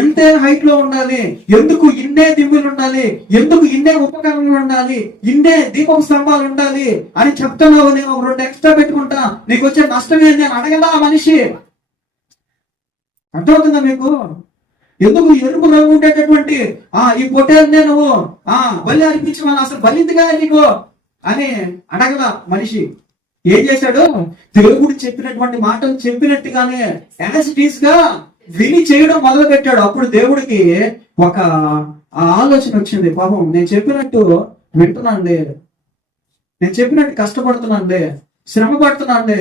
ఇంతే హైట్ లో ఉండాలి, ఎందుకు ఇన్నే దివ్వులు ఉండాలి, ఎందుకు ఇన్నే ఉపకరణలు ఉండాలి, ఇన్నే దీపం స్తంభాలు ఉండాలి అని చెప్తున్నావు. నేను 2 ఎక్స్ట్రా పెట్టుకుంటా, నీకు వచ్చే నష్టం ఏంటి నేను అడగలా మనిషి. అర్థమవుతుందా మీకు? ఎందుకు ఎరుపు రంగు ఉండేటటువంటి ఈ పొట్టేనే నువ్వు బలి అర్పించమని, అసలు బలిందిగా నీకు అని అడగలా మనిషి. ఏం చేశాడు? దేవుడు చెప్పినటువంటి మాటలు చెప్పినట్టుగానే యాజ్ ఇట్ ఈస్ గా విని చేయడం మొదలు పెట్టాడు. అప్పుడు దేవుడికి ఒక ఆలోచన వచ్చింది. పాపం నేను చెప్పినట్టు వింటున్నాండి, నేను చెప్పినట్టు కష్టపడుతున్నాండి, శ్రమ పడుతున్నాండి,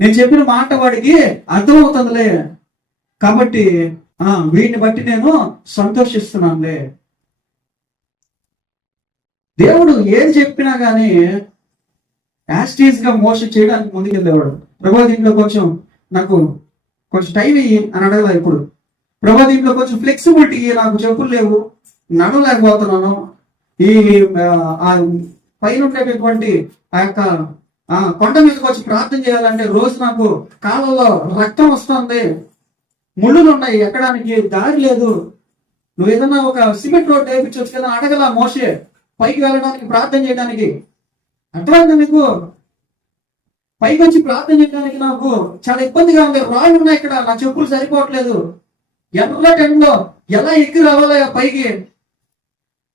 నేను చెప్పిన మాట వాడికి అర్థమవుతుందిలే, కాబట్టి వీడిని బట్టి నేను సంతోషిస్తున్నానులే. దేవుడు ఏం చెప్పినా గానీ యాస్టీస్ గా మోసం చేయడానికి ముందుకెళ్ళేవాడు. ప్రభా దీంట్లో కొంచెం నాకు కొంచెం టైం ఇయ్యి అని అడగల. ఇప్పుడు ప్రభా దీంట్లో కొంచెం ఫ్లెక్సిబిలిటీ, నాకు చెప్పులు లేవు, నడవలేకపోతున్నాను, ఈ పైన ఉండేటటువంటి ఆ యొక్క కొండ మీదకి వచ్చి ప్రార్థన చేయాలంటే రోజు నాకు కాళ్ళలో రక్తం వస్తుంది, ముళ్ళులు ఉన్నాయి, ఎక్కడానికి దారి లేదు, నువ్వు ఏదన్నా ఒక సిమెంట్ రోడ్ వేయించవచ్చు కదా అడగల మోసే పైకి వెళ్ళడానికి, ప్రార్థన చేయడానికి. అర్థమైందా మీకు? పైకి వచ్చి ప్రార్థన చేయడానికి నాకు చాలా ఇబ్బందిగా ఉంది, రాళ్ళు ఉన్నాయి ఇక్కడ, నా చెప్పులు సరిపోవట్లేదు, ఎర్ర టెంట్లో ఎలా ఎక్కి రావాలా పైకి,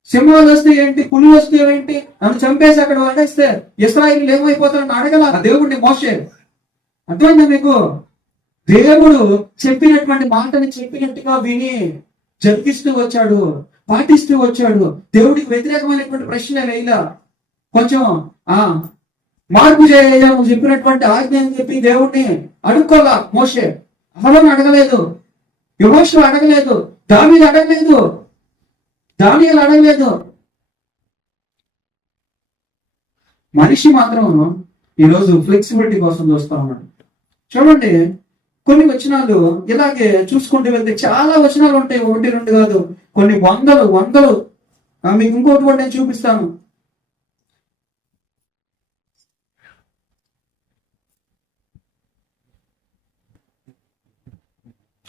సింహాలు వస్తే ఏంటి, పులి వస్తే ఏంటి, నన్ను చంపేసి అక్కడ పడేస్తే ఇశ్రాయేలు ఏమైపోతారని అడగల దేవుడిని మోసే. అర్థమైందా మీకు? దేవుడు చెప్పినటువంటి మాటని చెప్పినట్టుగా విని జరిగిస్తూ వచ్చాడు, పాటిస్తూ వచ్చాడు. దేవుడికి వ్యతిరేకమైనటువంటి ప్రశ్న వేయలా. కొంచెం మార్పు చేయ నువ్వు చెప్పినటువంటి ఆజ్ఞ అని చెప్పి దేవుడిని అడుక్కోలా మోసే. అహరోను అడగలేదు, యెహోషువ అడగలేదు, దావీదు అడగలేదు, దానియేలు అడగలేదు. మనిషి మాత్రం ఈరోజు ఫ్లెక్సిబిలిటీ కోసం చూస్తా ఉన్నాడు. చూడండి, కొన్ని వచనాలు ఇలాగే చూసుకుంటూ వెళ్తే చాలా వచనాలు ఉంటాయి, ఒకటి రెండు కాదు, కొన్ని వందలు వందలు. మీకు ఇంకోటి కూడా నేను చూపిస్తాను.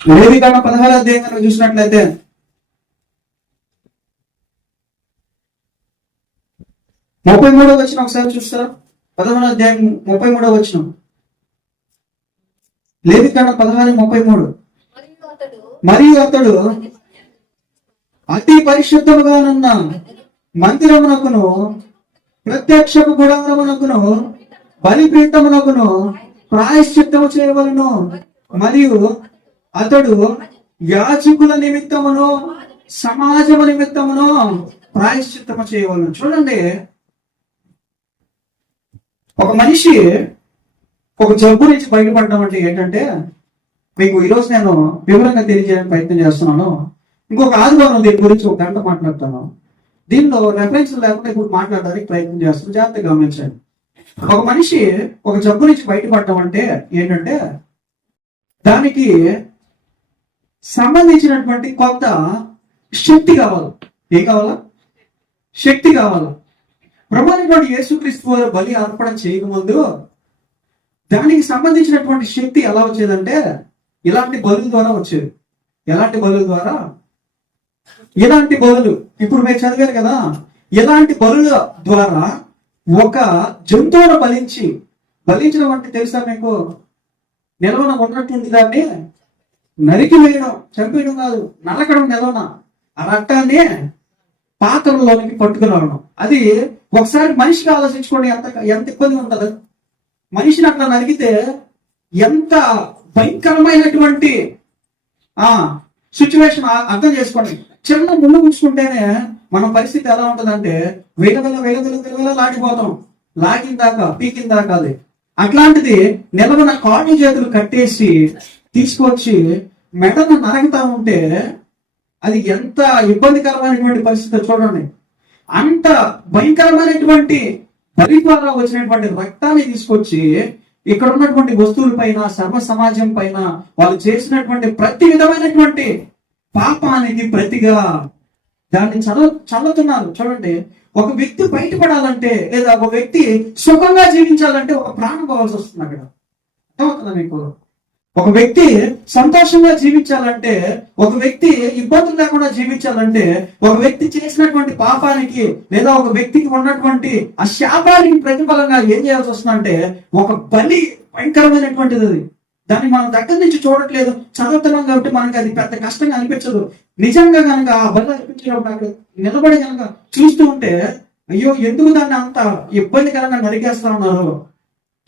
లేవికాండం 16వ అధ్యాయం చూసినట్లయితే 33వ వచనం ఒకసారి చూస్తారు. 16వ అధ్యాయం 33వ వచనం. లేవికాండం 16:33. మరియు అతడు అతి పరిశుద్ధముగానున్న మందిరమునకును ప్రత్యక్షపు గుడారమునకును బలిపీఠమునకును ప్రాయశ్చిత్తము చేయవలను. మరియు అతడు యాజకుల నిమిత్తమును సమాజము నిమిత్తమును ప్రాయశ్చిత్తము చేయవలను. చూడండి, ఒక మనిషి ఒక జబ్బు నుంచి బయటపడడం అంటే ఏంటంటే, మీకు ఈరోజు నేను వివరంగా తెలియజేయడానికి ప్రయత్నం చేస్తున్నాను. ఇంకొక ఆదివారం దీని గురించి ఒక గంట మాట్లాడతాను. దీనిలో రెఫరెన్స్ లేకుండా ఇప్పుడు మాట్లాడడానికి ప్రయత్నం చేస్తున్నాను, జాగ్రత్తగా గమనించండి. ఒక మనిషి ఒక జబ్బు నుంచి బయటపడడం అంటే ఏంటంటే, దానికి సంబంధించినటువంటి కొత్త శక్తి కావాలి. ఏం కావాలా? శక్తి కావాలి. ప్రభువైనటువంటి యేసుక్రీస్తు వారు బలి అర్పణ చేయకముందు దానికి సంబంధించినటువంటి శక్తి ఎలా వచ్చేదంటే, ఇలాంటి బలుల ద్వారా వచ్చేది. ఎలాంటి బలుల ద్వారా? ఇలాంటి బలులు ఇప్పుడు మీరు చదివారు కదా, ఇలాంటి బలుల ద్వారా ఒక జంతువును బలించడం అంటే తెలుసా మీకు? నిలవన ఉన్నటువంటి దాన్ని నరికి వేయడం, చంపేయడం కాదు, నరకడం. నిలవన ఆ రక్తాన్ని పాత్రలోనికి పట్టుకురావడం. అది ఒకసారి మనిషికి ఆలోచించుకోండి, ఎంత ఇబ్బంది ఉంటుంది. మనిషిని అట్లా నరికితే ఎంత భయంకరమైనటువంటి సిచ్యువేషన్ అర్థం చేసుకోండి. చిన్న ముళ్ళు గుచ్చుకుంటేనే మన పరిస్థితి ఎలా ఉంటుందంటే వేల లాగిపోతాం, లాగిందాకా పీకిందాకా. అది అట్లాంటిది నిలవన కాళ్ళు చేతులు కట్టేసి తీసుకొచ్చి మెడను నరకుతా ఉంటే అది ఎంత ఇబ్బందికరమైనటువంటి పరిస్థితి చూడండి. అంత భయంకరమైనటువంటి బలి ద్వారా వచ్చినటువంటి రక్తాన్ని తీసుకొచ్చి ఇక్కడ ఉన్నటువంటి వస్తువుల పైన, సర్వ సమాజం పైన వాళ్ళు చేసినటువంటి ప్రతి విధమైనటువంటి పాపానికి ప్రతిగా దాన్ని చల్లుతున్నారు. చూడండి, ఒక వ్యక్తి బయటపడాలంటే లేదా ఒక వ్యక్తి సుఖంగా జీవించాలంటే ఒక ప్రాణం పోవాల్సి వస్తుంది. అక్కడ అర్థమవుతుందా మీకు? ఒక వ్యక్తి సంతోషంగా జీవించాలంటే, ఒక వ్యక్తి ఇబ్బందులు లేకుండా జీవించాలంటే, ఒక వ్యక్తి చేసినటువంటి పాపానికి లేదా ఒక వ్యక్తికి ఉన్నటువంటి ఆ శాపానికి ప్రతిఫలంగా ఏం చేయాల్సి వస్తుందంటే ఒక బలి. భయంకరమైనటువంటిది అది. దాన్ని మనం దగ్గర నుంచి చూడట్లేదు, చదువుతున్నాం కాబట్టి మనకి అది పెద్ద కష్టంగా అనిపించదు. నిజంగా కనుక ఆ బలి అనిపించేటప్పుడు అక్కడ నిలబడి కనుక చూస్తూ ఉంటే, అయ్యో ఎందుకు దాన్ని అంత ఇబ్బందికరంగా నరికేస్తా ఉన్నారు?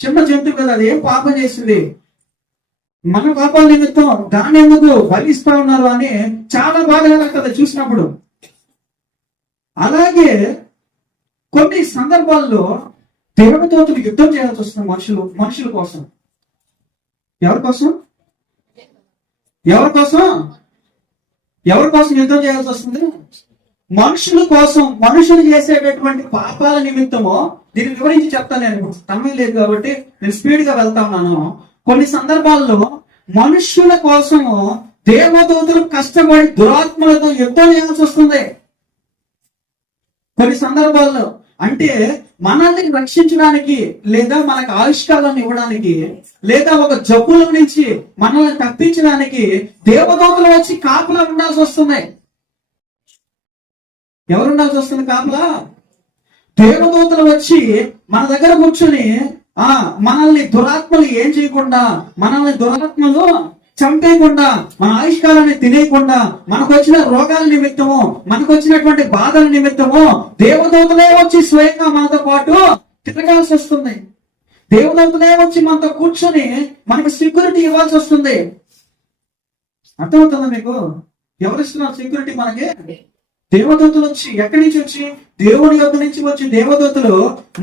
చిన్న జంతువు కదా, అది ఏం పాపం చేసింది? మన పాపాల నిమిత్తం దాన్ని ఎందుకు బలిస్తా ఉన్నారు అని చాలా బాధగా కదా చూసినప్పుడు. అలాగే కొన్ని సందర్భాల్లో దేవదూతలు యుద్ధం చేయాల్సి వస్తుంది మనుషుల కోసం. ఎవరి కోసం యుద్ధం చేయాల్సి వస్తుంది? మనుషుల కోసం. మనుషులు చేసేటటువంటి పాపాల నిమిత్తము. దీన్ని వివరించి చెప్తాను. నేను సమయం లేదు కాబట్టి నేను స్పీడ్ గా వెళ్తా ఉన్నాను. కొన్ని సందర్భాల్లో మనుష్యుల కోసము దేవదూతలు కష్టపడి దురాత్మలతో యుద్ధం చేయాల్సి వస్తుంది. కొన్ని సందర్భాల్లో అంటే మనల్ని రక్షించడానికి లేదా మనకు ఆవిష్కారాన్ని ఇవ్వడానికి లేదా ఒక జబ్బుల నుంచి మనల్ని తప్పించడానికి దేవదూతలు వచ్చి కాపులా ఉండాల్సి వస్తుంది. ఎవరు ఉండాల్సి వస్తుంది కాపులా? దేవదూతలు వచ్చి మన దగ్గర కూర్చొని మనల్ని దురాత్మలు ఏం చేయకుండా, మనల్ని దురాత్మలు చంపేయకుండా, మన ఆయుష్కాలాన్ని తినేయకుండా, మనకు వచ్చిన రోగాల నిమిత్తము, మనకు వచ్చినటువంటి బాధల నిమిత్తము దేవదూతలే వచ్చి స్వయంగా మనతో పాటు తిరగాల్సి వస్తుంది. దేవదూతలే వచ్చి మనతో కూర్చొని మనకు సెక్యూరిటీ ఇవ్వాల్సి వస్తుంది. అర్థమవుతుందా మీకు? ఎవరిస్తున్నారు సెక్యూరిటీ మనకి? దేవదూతలు వచ్చి. ఎక్కడి నుంచి వచ్చి? దేవుడి యొక్క నుంచి వచ్చి దేవదూతలు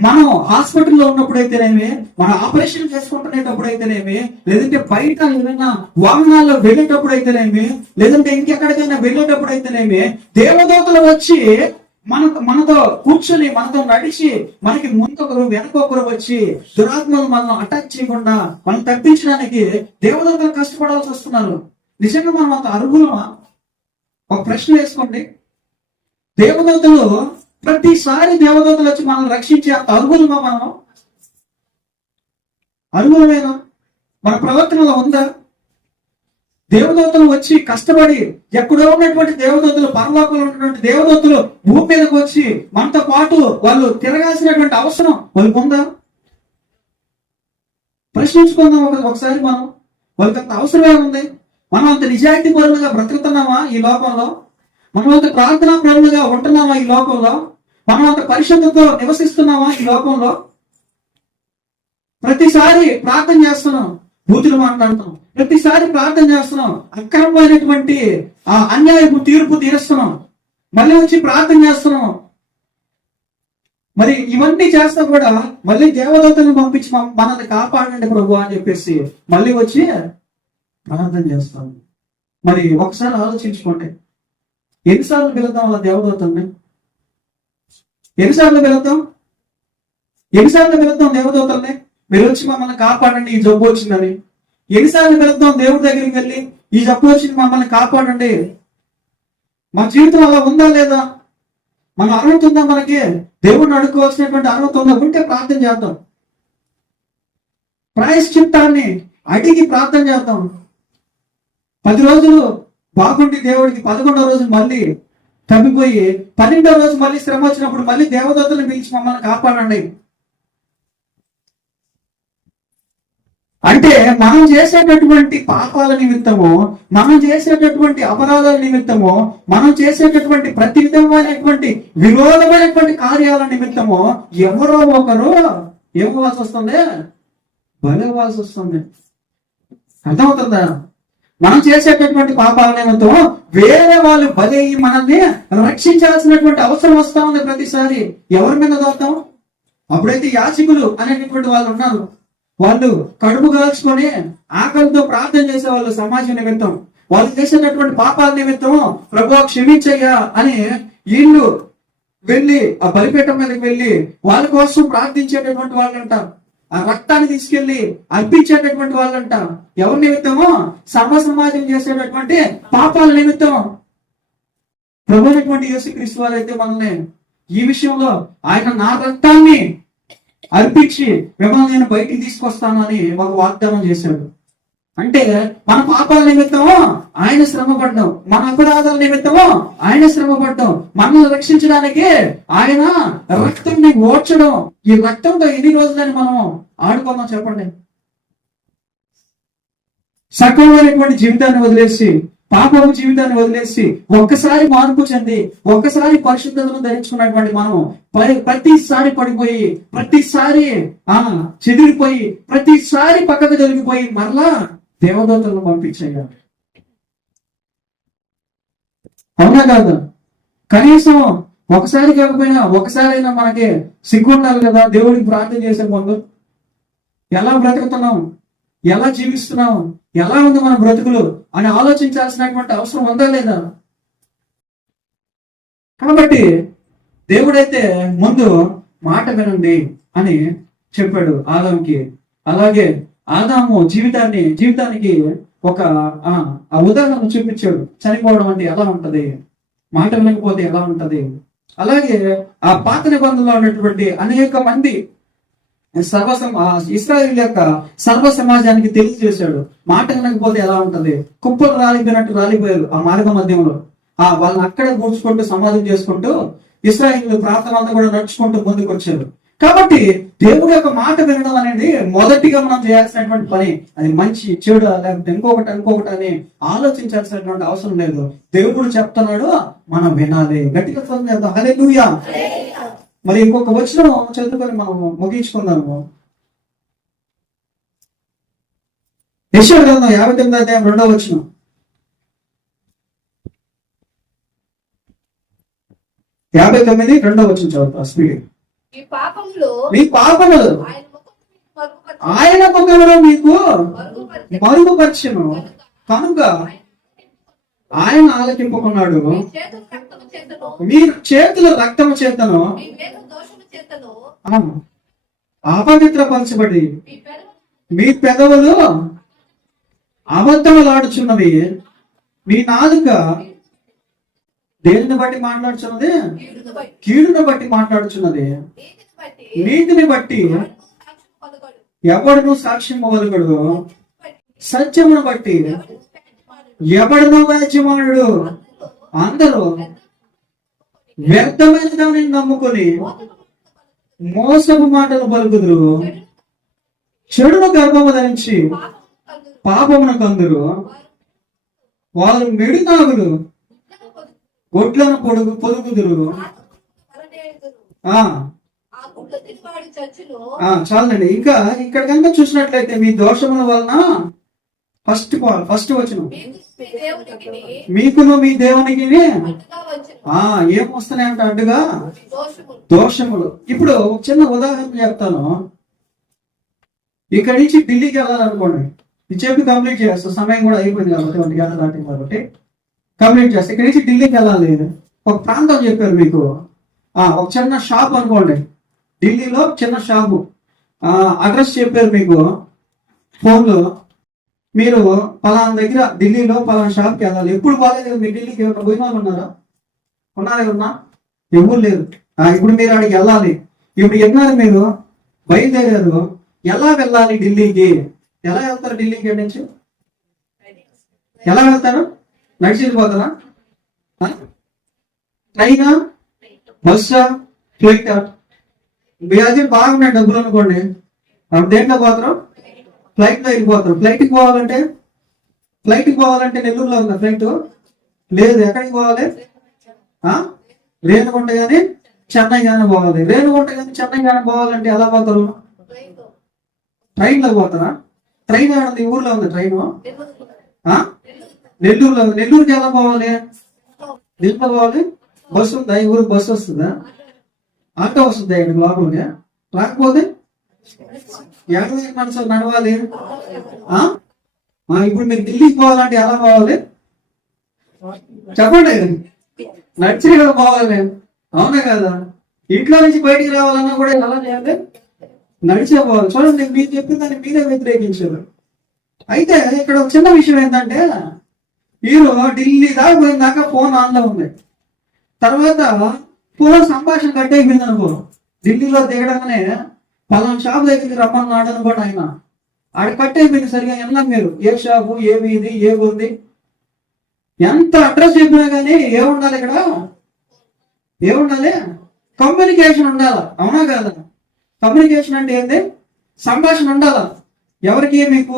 మనం హాస్పిటల్లో ఉన్నప్పుడైతేనేమి, మన ఆపరేషన్ చేసుకుంటునేటప్పుడు అయితేనేమి, లేదంటే బయట ఏదైనా వాహనాల్లో వెళ్ళేటప్పుడు అయితేనేమి, లేదంటే ఇంకెక్కడికైనా వెళ్ళేటప్పుడు అయితేనేమి దేవదూతలు వచ్చి మనతో కూర్చొని మనతో నడిచి మనకి ముందొకరు వెనకొకరు వచ్చి దురాత్మలు మనం అటాక్ చేయకుండా మనం తప్పించడానికి దేవదూతలు కష్టపడాల్సి వస్తున్నారు. నిజంగా మనం అంత అర్హులమా? ఒక ప్రశ్న వేసుకోండి. దేవదూతలు ప్రతిసారి దేవదూతలు వచ్చి మనం రక్షించే అంత అర్హులమా? మనం అర్హులమేనా? మన ప్రవర్తనలో ఉందా? దేవదూతలు వచ్చి కష్టపడి ఎక్కడో ఉన్నటువంటి దేవదూతలు, పరలోకంలో ఉన్నటువంటి దేవదూతలు భూమి మీదకి వచ్చి మనతో పాటు వాళ్ళు తిరగాల్సినటువంటి అవసరం వాళ్ళకు ఉందా? ప్రశ్నించుకుందాం ఒకసారి. వాళ్ళకి అంత అవసరమే ఉంది? మనం అంత నిజాయితీ పరులుగా బ్రతుకుతున్నామా ఈ లోకంలో? మనం అంత ప్రార్థనా పరులుగా ఉంటున్నామా ఈ లోకంలో? మనం అంత పరిశుద్ధతతో నివసిస్తున్నామా ఈ లోకంలో? ప్రతిసారి ప్రార్థన చేస్తున్నాం, బూతులు మాట్లాడుతున్నాం. ప్రతిసారి ప్రార్థన చేస్తున్నాం, అక్రమమైనటువంటి అన్యాయపు తీర్పు తీరుస్తున్నాం. మళ్ళీ వచ్చి ప్రార్థన చేస్తున్నాం. మరి ఇవన్నీ చేస్తా కూడా మళ్ళీ దేవదూతలను పంపించి మనల్ని కాపాడండి ప్రభు అని చెప్పేసి మళ్ళీ వచ్చి ప్రార్థన చేస్తాం. మరి ఒకసారి ఆలోచించుకోండి, ఎన్నిసార్లు పిలుద్దాం అలా దేవదూతల్ని? ఎన్నిసార్లు పిలుద్దాం దేవదూతల్ని? మీరు వచ్చి మమ్మల్ని కాపాడండి, ఈ జబ్బు వచ్చిందని. ఎన్నిసార్లు పిలుద్దాం దేవుడి దగ్గరికి వెళ్ళి, ఈ జబ్బు వచ్చింది మమ్మల్ని కాపాడండి? మా జీవితం అలా ఉందా లేదా? మన అర్హత ఉందా? మనకి దేవుడిని అడుక్కోవాల్సినటువంటి అర్హత ఉందా? ఉంటే ప్రార్థన చేద్దాం. ప్రాయశ్చిత్తాన్ని అడిగి ప్రార్థన చేద్దాం. 10 రోజులు బాగుండి దేవుడికి 11వ రోజు మళ్ళీ తప్పిపోయి 12వ రోజు మళ్ళీ శ్రమ వచ్చినప్పుడు మళ్ళీ దేవదూతలను పిలిచి మమ్మల్ని కాపాడండి అంటే, మనం చేసేటటువంటి పాపాల నిమిత్తము, మనం చేసేటటువంటి అపరాధాల నిమిత్తము, మనం చేసేటటువంటి ప్రతి విధమైనటువంటి విరోధమైనటువంటి కార్యాల నిమిత్తము ఎవరో ఒకరు ఏమవ్వాల్సి వస్తుంది? బలవ్వాల్సి వస్తుంది. అర్థమవుతుందా? మనం చేసేటటువంటి పాపాల నిమిత్తం వేరే వాళ్ళు బలి మనల్ని రక్షించాల్సినటువంటి అవసరం వస్తా ఉంది ప్రతిసారి. ఎవరి మీద దోస్తాం? అప్పుడైతే యాజకులు అనేటటువంటి వాళ్ళు ఉన్నారు. వాళ్ళు కడుపు కాల్చుకొని ఆకలితో ప్రార్థన చేసే వాళ్ళు సమాజం నిమిత్తం, వాళ్ళు చేసేటటువంటి పాపాల నిమిత్తం ప్రభువా క్షమించయ్యా అని వీళ్ళు వెళ్ళి ఆ బలిపీఠం మీదకి వెళ్ళి వాళ్ళ కోసం ప్రార్థించేటటువంటి వాళ్ళంట. ఆ రక్తాన్ని తీసుకెళ్లి అర్పించేటటువంటి వాళ్ళంట. ఎవరి నిమిత్తమో? సమాజం చేసేటటువంటి పాపాల నిమిత్తం. ప్రభు అయినటువంటి యేసుక్రీస్తు వారైతే మనల్ని ఈ విషయంలో ఆయన నా రక్తాన్ని అర్పించి మిమ్మల్ని నేను బయటికి తీసుకొస్తాను అని ఒక వాగ్దానం చేశాడు. అంటే మన పాపాల నిమిత్తమో ఆయన శ్రమ పడ్డాం, మన అపరాధాల నిమిత్తమో ఆయన శ్రమ పడ్డాం. మనల్ని రక్షించడానికి ఆయన రక్తాన్ని ఓడ్చడం. ఈ రక్తంతో ఎన్ని రోజులని మనం ఆడుకుందాం చెప్పండి? సకలమైనటువంటి జీవితాన్ని వదిలేసి, పాపపు జీవితాన్ని వదిలేసి ఒక్కసారి మార్పు చెంది ఒక్కసారి పరిశుద్ధతను ధరించుకున్నటువంటి మనం ప్రతిసారి పడిపోయి, ప్రతిసారి చెదిరిపోయి, ప్రతిసారి పక్కకు జరిగిపోయి మరలా దేవదూతలను పంపించారు. అవునా కాదా? కనీసం ఒకసారి కాకపోయినా ఒకసారైనా మనకి సిగ్గు ఉండాలి కదా దేవుడికి ప్రార్థన చేసే ముందు. ఎలా బ్రతుకుతున్నాం, ఎలా జీవిస్తున్నాం, ఎలా ఉంది మన బ్రతుకులు అని ఆలోచించాల్సినటువంటి అవసరం ఉందా లేదా? కాబట్టి దేవుడైతే ముందు మాట వినండి అని చెప్పాడు ఆదాముకి. అలాగే ఆదాము జీవితానికి ఒక ఉదాహరణ చూపించాడు. చనిపోవడం అంటే ఎలా ఉంటది, మాట వినకపోతే ఎలా ఉంటది. అలాగే ఆ పాత నిబంధనలో ఉన్నటువంటి అనేక మంది ఇశ్రాయేలు యొక్క సర్వ సమాజానికి తెలియజేశాడు. మాట వినకపోతే ఎలా ఉంటది. కుప్పలు రాలిపోయినట్టు రాలిపోయారు ఆ మార్గ మధ్యంలో. వాళ్ళని అక్కడే కూర్చుకుంటూ సమాధం చేసుకుంటూ ఇశ్రాయేలు ప్రాంతం అంతా కూడా నడుచుకుంటూ ముందుకు వచ్చారు. కాబట్టి దేవుడి యొక్క మాట వినడం అనేది మొదటిగా మనం చేయాల్సినటువంటి పని. అది మంచి చెడు లేకపోతే ఇంకొకటి అని ఆలోచించాల్సినటువంటి అవసరం లేదు. దేవుడు చెప్తున్నాడు, మనం వినాలి. గట్టిగా చేద్దాం హల్లెలూయా. మరి ఇంకొక వచనం చదువుకొని మనం ముగించుకుందాము. యెషయా గ్రంథం 59వ అధ్యాయం 2వ వచనం. 59 2వ వచనం చదువుతా స్పీడ్. మీ పాపములు ఆయన ముఖములో మీకు మరుగుపరచెను కనుక ఆయన ఆలకింపుకున్నాడు. చేతను మీరు చేతుల రక్తము చేతను మీ మేలు దోషము చేతను అపవిత్రపరచబడి మీ పెదవులు మీ పెదవులు అబద్ధములాడుచున్నవి, మీ నాలుక దేనిని బట్టి మాట్లాడుచున్నది? కీడును బట్టి కీడును బట్టి మాట్లాడుచున్నది. నీతిని బట్టి నీతిని బట్టి సాక్ష్యం పలుకడు. ఎవడును సాక్ష్యం మొదలుగడు. బట్టి సత్యమును బట్టి ఎవడును వ్యాజ్యమానుడు. అందరూ వ్యర్థమైన దానిని నమ్ముకొని మోసపు మాటలు పలుకుదురు. చెడును గర్భము ధరించి పాపమును కందురు. వారు మెడినాగులు గొడ్లను పొదుగుదురు. ఆ గుడ్లు తినివాడి చర్చిలో చాలండి. ఇంకా ఇక్కడ కనుక చూసినట్లయితే మీ దోషముల వలన ఫస్ట్ వచనం మీకు మీ దేవునికిని మీకును మీ దేవునికి అడ్డుగా వచ్చును ఏం వస్తున్నాయంట? అడ్డుగా దోషములు. దోషములు. ఇప్పుడు ఒక చిన్న ఉదాహరణ చెప్తాను. ఇక్కడి నుంచి ఢిల్లీకి వెళ్ళాలనుకోండి, ఇది చెప్పి కంప్లీట్ చేస్తాం. సమయం కూడా అయిపోయింది కాబట్టి 1 గంట దాటింది కాబట్టి కంప్లీట్ చేస్తాం. ఇక్కడి నుంచి ఢిల్లీకి వెళ్ళాలి. ఒక ప్రాంతం చెప్పారు మీకు. ఒక చిన్న షాప్ అనుకోండి, ఢిల్లీలో చిన్న షాపు. అడ్రస్ చెప్పారు మీకు ఫోన్లో. మీరు పలానా దగ్గర ఢిల్లీలో పలానా షాప్కి వెళ్ళాలి. ఎప్పుడు బాగాలేదు. మీ ఢిల్లీకి ఎవరైనా పోయిన వాళ్ళు ఉన్నారా? ఎవరన్నా? ఎవరు లేరు. ఇప్పుడు మీరు అక్కడికి వెళ్ళాలి. ఇప్పుడు ఎన్నారు? మీరు బయలుదేరారు. ఎలా వెళ్ళాలి ఢిల్లీకి? ఎలా వెళ్తారు ఢిల్లీకి? ఎక్కడి నుంచి ఎలా వెళ్తారు? నడిచి వెళ్ళిపోతారా? ట్రైనా, బస్సా, ఫ్లైటా? మీ దగ్గర బాగున్నాయి డబ్బులు అనుకోండి, అప్పుడు దేంట్లో పోతారు? ఫ్లైట్ లో వెళ్ళిపోతారు. ఫ్లైట్కి పోవాలంటే నెల్లూరులో ఉందా ఫ్లైట్? లేదు. ఎక్కడికి పోవాలి? రేణుగుంట కానీ చెన్నై కానీ పోవాలి. రేణుగుంట కానీ చెన్నై కానీ పోవాలంటే ఎలా పోతారు? ట్రైన్ లో పోతారా? ట్రైన్ ఉంది, ఊర్లో ఉంది ట్రైన్. నెల్లూరులో. నెల్లూరుకి ఎలా పోవాలి? దీంట్లో పోవాలి. బస్సు ఉందా? ఈ ఊరికి బస్సు వస్తుందా? ఆటో వస్తుందా ఇక్కడ లోపలికి? రాకపోతే ఎక్కడ మనసు నడవాలి? ఇప్పుడు మీరు ఢిల్లీకి పోవాలంటే ఎలా పోవాలి చెప్పండి? నడిచి పోవాలి, అవునా కదా? ఇంట్లో నుంచి బయటికి రావాలన్నా కూడా ఎలా చేయాలి? నడిచే పోవాలి. చూడండి, మీరు చెప్పిన దాన్ని మీరే వ్యతిరేకించారు. అయితే ఇక్కడ ఒక చిన్న విషయం ఏంటంటే, మీరు ఢిల్లీ దాకా పోయిన దాకా ఫోన్ ఆన్లో ఉంది. తర్వాత ఫోన్ సంభాషణ కట్ అయిపోయింది అనుకో. ఢిల్లీలో దిగడంగానే పలానా షాప్ దగ్గరికి రమ్మన్నాడు అనుకోండి. ఆయన ఆడ కట్ అయిపోయింది. సరిగా వెళ్ళాం మీరు. ఏ షాపు, ఏ వీధి, ఏ ఉంది, ఎంత అడ్రస్ చెప్పినా కానీ ఏముండాలి ఇక్కడ? ఏముండాలి? కమ్యూనికేషన్ ఉండాలి, అవునా కదా? కమ్యూనికేషన్ అంటే ఏంటి? సంభాషణ ఉండాలా. ఎవరికి? మీకు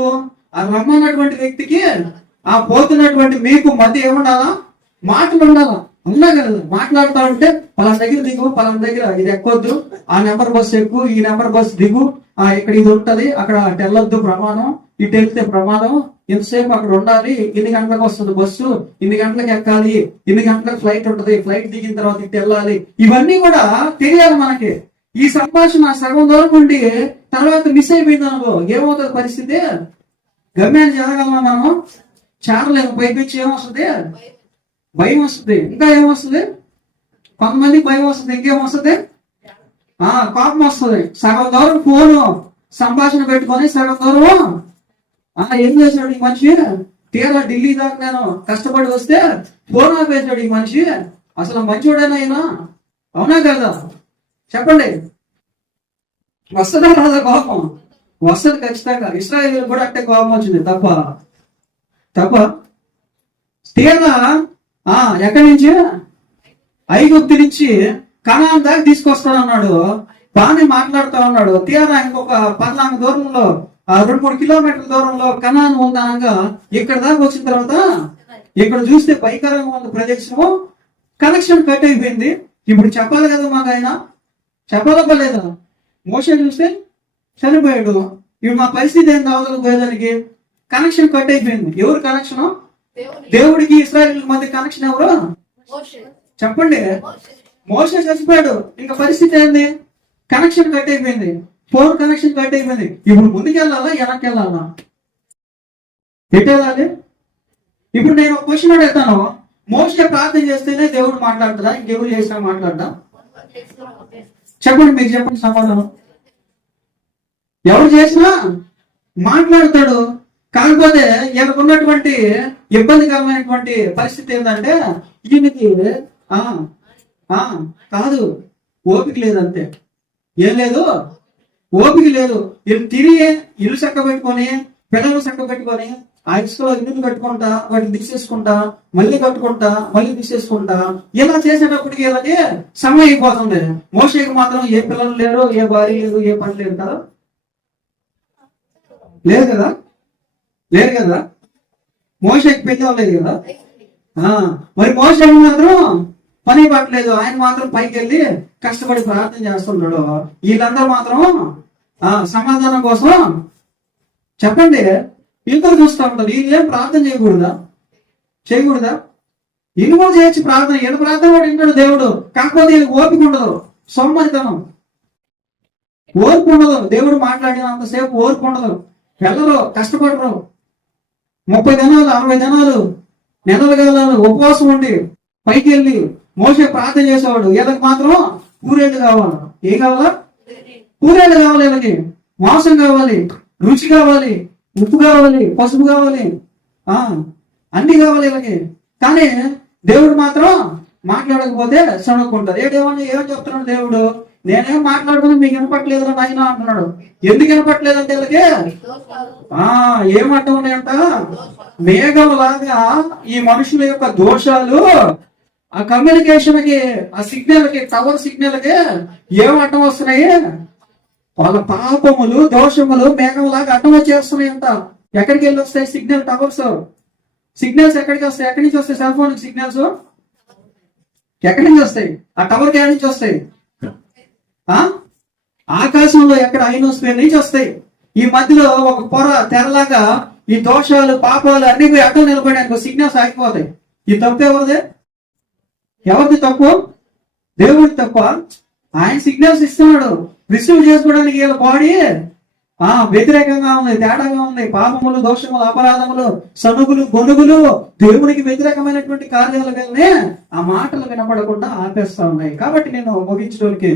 ఆ రమ్మన్నటువంటి వ్యక్తికి, ఆ పోతున్నటువంటి మీకు మధ్య ఏముండాలా? మాటలు ఉండాలా, అవునా కదా? మాట్లాడుతూ ఉంటే పలానా దగ్గర దిగు, పలానా దగ్గర ఇది ఎక్కొద్దు, ఆ నెంబర్ బస్సు ఎక్కువ, ఈ నెంబర్ బస్సు దిగు, ఇక్కడ ఇది ఉంటది, అక్కడ వెళ్ళొద్దు ప్రమాదం, ఇటు వెళ్తే ప్రమాదం, ఇంతసేపు అక్కడ ఉండాలి, ఇన్ని గంటలకు వస్తుంది బస్సు, ఇన్ని గంటలకు ఎక్కాలి, ఇన్ని గంటలకు ఫ్లైట్ ఉంటది, ఫ్లైట్ దిగిన తర్వాత ఇటు వెళ్ళాలి. ఇవన్నీ కూడా తెలియాలి మనకి. ఈ సంభాషణ సగం దూరం ఉండి తర్వాత మిస్ అయిపోయింది అనుకో, ఏమవుతుంది పరిస్థితి? గమ్యాన్ని చేరగలమా మనము? చేరలేము. పైపించి ఏమొస్తుంది? భయం వస్తుంది. ఇంకా ఏమొస్తుంది? కొంతమందికి భయం వస్తుంది. ఇంకేమొస్తుంది? కోపం వస్తుంది. సగం దూరం ఫోను సంభాషణ పెట్టుకొని సగం దూరం ఏం చేశాడు ఈ మనిషి? తీరా ఢిల్లీ దాకా నేను కష్టపడి వస్తే ఫోన్ ఆపేశాడు ఈ మనిషి. అసలు మంచోడేనా అయినా? అవునా కదా? చెప్పండి. వస్తుందా రాదా కోపం? వస్తుంది ఖచ్చితంగా. ఇశ్రాయేలు కూడా అంటే కోపం వచ్చింది. తప్ప తీరా ఎక్కడి నుంచి? ఐగుప్తు నుంచి కనాన్ దాకా తీసుకొస్తానన్నాడు. బాగానే మాట్లాడుతూ ఉన్నాడు. తీరా ఇంకొక 14 దూరంలో, 2-3 కిలోమీటర్ల దూరంలో కనాన్ ఉందనగా ఇక్కడ దాకా వచ్చిన తర్వాత ఇక్కడ చూస్తే భయంకరంగా ఉంది ప్రదేశము. కనెక్షన్ కట్ అయిపోయింది. ఇప్పుడు చెప్పాలి కదా మాకు ఆయన? చెప్పాలా లేదా? మోషే చూస్తే చనిపోయాడు. ఇప్పుడు మా పరిస్థితి ఏం కావాలి పోయేదానికి? కనెక్షన్ కట్ అయిపోయింది. ఎవరు కనెక్షన్? దేవుడికి ఇశ్రాయేలు మధ్య కనెక్షన్ ఎవరు? చెప్పండి. మోషే చచ్చిపోయాడు. ఇంకా పరిస్థితి ఏంది? కనెక్షన్ కట్ అయిపోయింది. ఫోన్ కనెక్షన్ కట్ అయిపోయింది. ఇప్పుడు ముందుకు వెళ్ళాలా, వెనక్కి వెళ్ళాలా? ఎటు వెళ్ళాలి? ఇప్పుడు నేను ఒక క్వశ్చన్ అడుగుతాను. మోషే ప్రార్థన చేస్తేనే దేవుడు మాట్లాడతాడా? ఇంకెవరు చేసినా మాట్లాడదా? చెప్పండి, మీరు చెప్పండి సమాధానం. ఎవరు చేసినా మాట్లాడతాడు. కాకపోతే ఈయనకు ఉన్నటువంటి ఇబ్బందికరమైనటువంటి పరిస్థితి ఏంటంటే ఈయనకి కాదు, ఓపిక లేదంతే. ఏం లేదు, ఓపిక లేదు. వీళ్ళు తిరిగి ఇల్లు చక్క పెట్టుకొని, పిల్లలు చక్క పెట్టుకొని, ఆ ఇసుకలో ఇల్లు కట్టుకుంటా, వాటిని తీసేసుకుంటా, మళ్ళీ కట్టుకుంటా, మళ్ళీ తీసేసుకుంటా, ఇలా చేసేటప్పటికి వీళ్ళకి సమయం అయిపోతుంది. మోషేకి మాత్రం ఏ పిల్లలు లేరు, ఏ భార్య లేదు, ఏ పని లేదు కదా, లేదు కదా, లేరు కదా. మోషేకి పెళ్లి అవ్వలేదు కదా. మరి మోషేకి మాత్రం పని పట్టలేదు. ఆయన మాత్రం పైకి వెళ్ళి కష్టపడి ప్రార్థన చేస్తున్నాడు. వీళ్ళందరూ మాత్రం సమాధానం కోసం చెప్పండి ఇద్దరు చూస్తూ ఉంటారు. వీళ్ళు ఏం ప్రార్థన చేయకూడదా? వీళ్ళు కూడా చేయొచ్చు ప్రార్థన. వీళ్ళ ప్రార్థన కూడా వింటాడు దేవుడు. కాకపోతే వీళ్ళకి ఓపిక ఉండదు, సోమరితనం, ఓర్పు ఉండదు. దేవుడు మాట్లాడినంతసేపు ఓర్పు ఉండదు. వెళ్ళరు, కష్టపడరు. 30 దినాలు 60 దినాలు నెలలు కాలాలు ఉపవాసం ఉండి పైకి వెళ్ళి మోషే ప్రార్థన చేసేవాడు. వీళ్ళకి మాత్రం పూరేళ్ళు కావాలి. ఏం కావాలా? పూరేళ్ళు కావాలి. వీళ్ళకి మాంసం కావాలి, రుచి కావాలి, ఉప్పు కావాలి, పసుపు కావాలి, అన్ని కావాలి వీళ్ళకి. కానీ దేవుడు మాత్రం మాట్లాడకపోతే సణుక్కుంటారు. ఏమని చెప్తున్నాడు దేవుడు? నేనేం మాట్లాడుకుని మీకు వినపట్లేదు నాయన అంటున్నాడు. ఎందుకు వినపట్లేదంటే వీళ్ళకి ఏమంటూ ఉన్నాయంట, మేఘం లాగా ఈ మనుషుల యొక్క దోషాలు ఆ కమ్యూనికేషన్ కి, ఆ సిగ్నల్ కి, టవర్ సిగ్నల్ కి ఏం అడ్డం వస్తున్నాయి? వాళ్ళ పాపములు, దోషములు మేఘం లాగా అడ్డం వచ్చేస్తున్నాయంట. ఎక్కడికి వెళ్ళి వస్తాయి సిగ్నల్ టవర్స్? సిగ్నల్స్ ఎక్కడికి వస్తాయి? ఎక్కడి నుంచి వస్తాయి? సెల్ ఫోన్ సిగ్నల్స్ ఎక్కడి నుంచి వస్తాయి? ఆ టవర్ కి ఎక్కడి నుంచి వస్తాయి? ఆకాశంలో ఎక్కడ ఐనోస్ఫియర్ నుంచి వస్తాయి. ఈ మధ్యలో ఒక పొర తెరలాగా ఈ దోషాలు, పాపాలు అన్ని పోయి అడ్డం నిలబడడానికి సిగ్నల్స్ ఆగిపోతాయి. ఈ తప్పు ఎవరిదే? ఎవరిది తప్పు? దేవుడి తప్ప? ఆయన సిగ్నల్స్ ఇస్తున్నాడు. రిసీవ్ చేసుకోవడానికి వీళ్ళ బాడీ వ్యతిరేకంగా ఉంది, తేడాగా ఉంది. పాపములు, దోషములు, అపరాధములు, సనుగులు, గొనుగులు, దేవునికి వ్యతిరేకమైనటువంటి కార్యాలు వెళ్ళి ఆ మాటలు వినపడకుండా ఆపేస్తా ఉన్నాయి. కాబట్టి నేను ముగించడానికి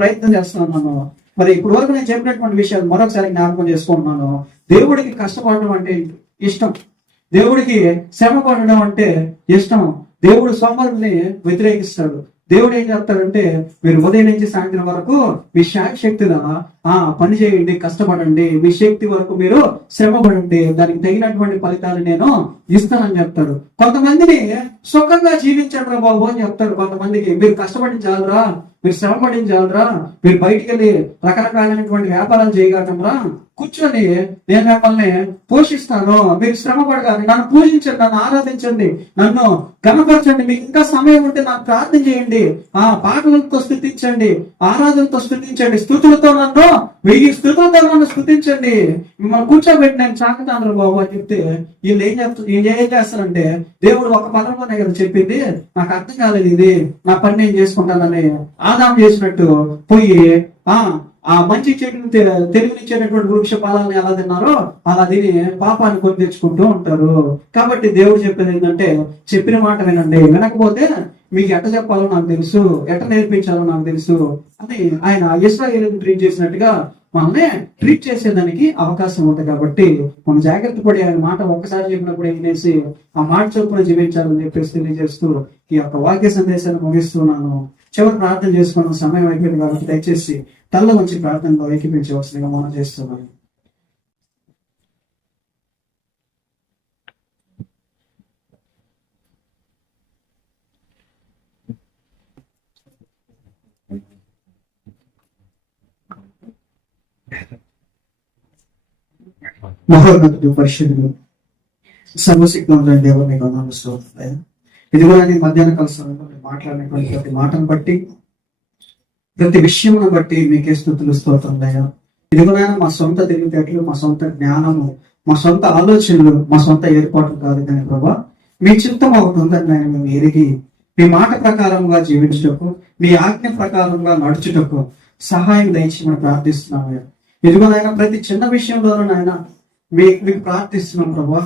ప్రయత్నం చేస్తున్నాను. మరి ఇప్పుడు వరకు నేను చెప్పినటువంటి విషయాలు మరొకసారి జ్ఞాపకం చేసుకుంటున్నాను. దేవుడికి కష్టపడడం అంటే ఇష్టం, దేవుడికి శ్రమ పడడం అంటే ఇష్టం. దేవుడు సోమరుల్ని వ్యతిరేకిస్తాడు. దేవుడు ఏం చెప్తాడంటే, మీరు ఉదయం నుంచి సాయంత్రం వరకు మీ శక్తిగా పని చేయండి, కష్టపడండి, మీ శక్తి వరకు మీరు శ్రమ పడండి, దానికి తగినటువంటి ఫలితాలు నేను ఇస్తానని చెప్తాడు. కొంతమందిని సుఖంగా జీవించండి రా బాబు అని చెప్తాడు. కొంతమందికి మీరు కష్టపడించాలరా, మీరు శ్రమ పడించాలరా, మీరు బయటికి వెళ్ళి రకరకాలైనటువంటి వ్యాపారాలు చేయగలరా, కూర్చొని నేను మిమ్మల్ని పోషిస్తాను, మీరు శ్రమ పడగాలి, నన్ను పూజించండి, నన్ను ఆరాధించండి, నన్ను గణపరచండి, మీకు ఇంకా సమయం ఉంటే నాకు ప్రార్థన చేయండి, పాటలతో స్థుతించండి, ఆరాధనతో స్థుతించండి, స్థుతులతో నన్ను 1000 స్థుతులతో నన్ను స్థుతించండి, మిమ్మల్ని కూర్చోబెట్టి నేను సాగుతాను బాబు అని చెప్తే వీళ్ళు ఏం చేస్తారంటే, దేవుడు ఒక పదంలోనే కదా చెప్పింది, నాకు అర్థం కాలేదు, ఇది నా పని నేను చేసుకుంటానని ఆదాం చేసినట్టు పోయి ఆ మంచి చెట్టును తెలివినిచ్చేటటువంటి వృక్ష ఫలాలను ఎలా తిన్నారో అలా తిని పాపాన్ని కొని తెచ్చుకుంటూ ఉంటారు. కాబట్టి దేవుడు చెప్పేది ఏంటంటే, చెప్పిన మాట వినండి, వినకపోతే మీకు ఎట్ట చెప్పాలో నాకు తెలుసు, ఎట్ట నేర్పించాలో నాకు తెలుసు అని ఆయన ఇశ్రాయేలుని ట్రీట్ చేసినట్టుగా మనల్ని ట్రీట్ చేసేదానికి అవకాశం ఉంది. కాబట్టి మనం జాగ్రత్త పడి ఆయన మాట ఒక్కసారి చెప్పినప్పుడు ఏం చేసి ఆ మాట చొప్పున జీవించాలని చెప్పేసి తెలియజేస్తూ ఈ యొక్క వాక్య సందేశాన్ని ముగిస్తున్నాను. చివరి ప్రార్థన చేసుకున్న సమయం అయిపోయింది కాబట్టి దయచేసి తల్ల మంచి ప్రార్థనలో ఏకీపించవలసిందిగా మనం చేస్తున్నాం. మహోన్నతుడు, పరిశుద్ధుడు, సర్వశక్తివంతుడైన దేవుడు మీకు వందనాలు స్తోత్రాలు. ఇదిగో మధ్యాహ్న కాల సమయంలో మాట్లాడినటువంటి ప్రతి మాటను బట్టి, ప్రతి విషయమును బట్టి మీకే స్తుతులు స్తోత్రాలయ్యా. ఇదిగోనైనా మా సొంత తెలివితేటలు, మా సొంత జ్ఞానము, మా సొంత ఆలోచనలు, మా సొంత ఏర్పాట్లు కాదు కానీ ప్రభా, మీ చిత్తం ఒకటి ఉందని ఆయన మేము ఎరిగి మీ మాట ప్రకారంగా జీవించుటకు, మీ ఆజ్ఞ ప్రకారంగా నడుచుటకు సహాయం దయచేయమని ప్రార్థిస్తున్నాము. ఇదిగోనైనా ప్రతి చిన్న విషయంలోనూ నాయన మీకు ప్రార్థిస్తున్నాం ప్రభా.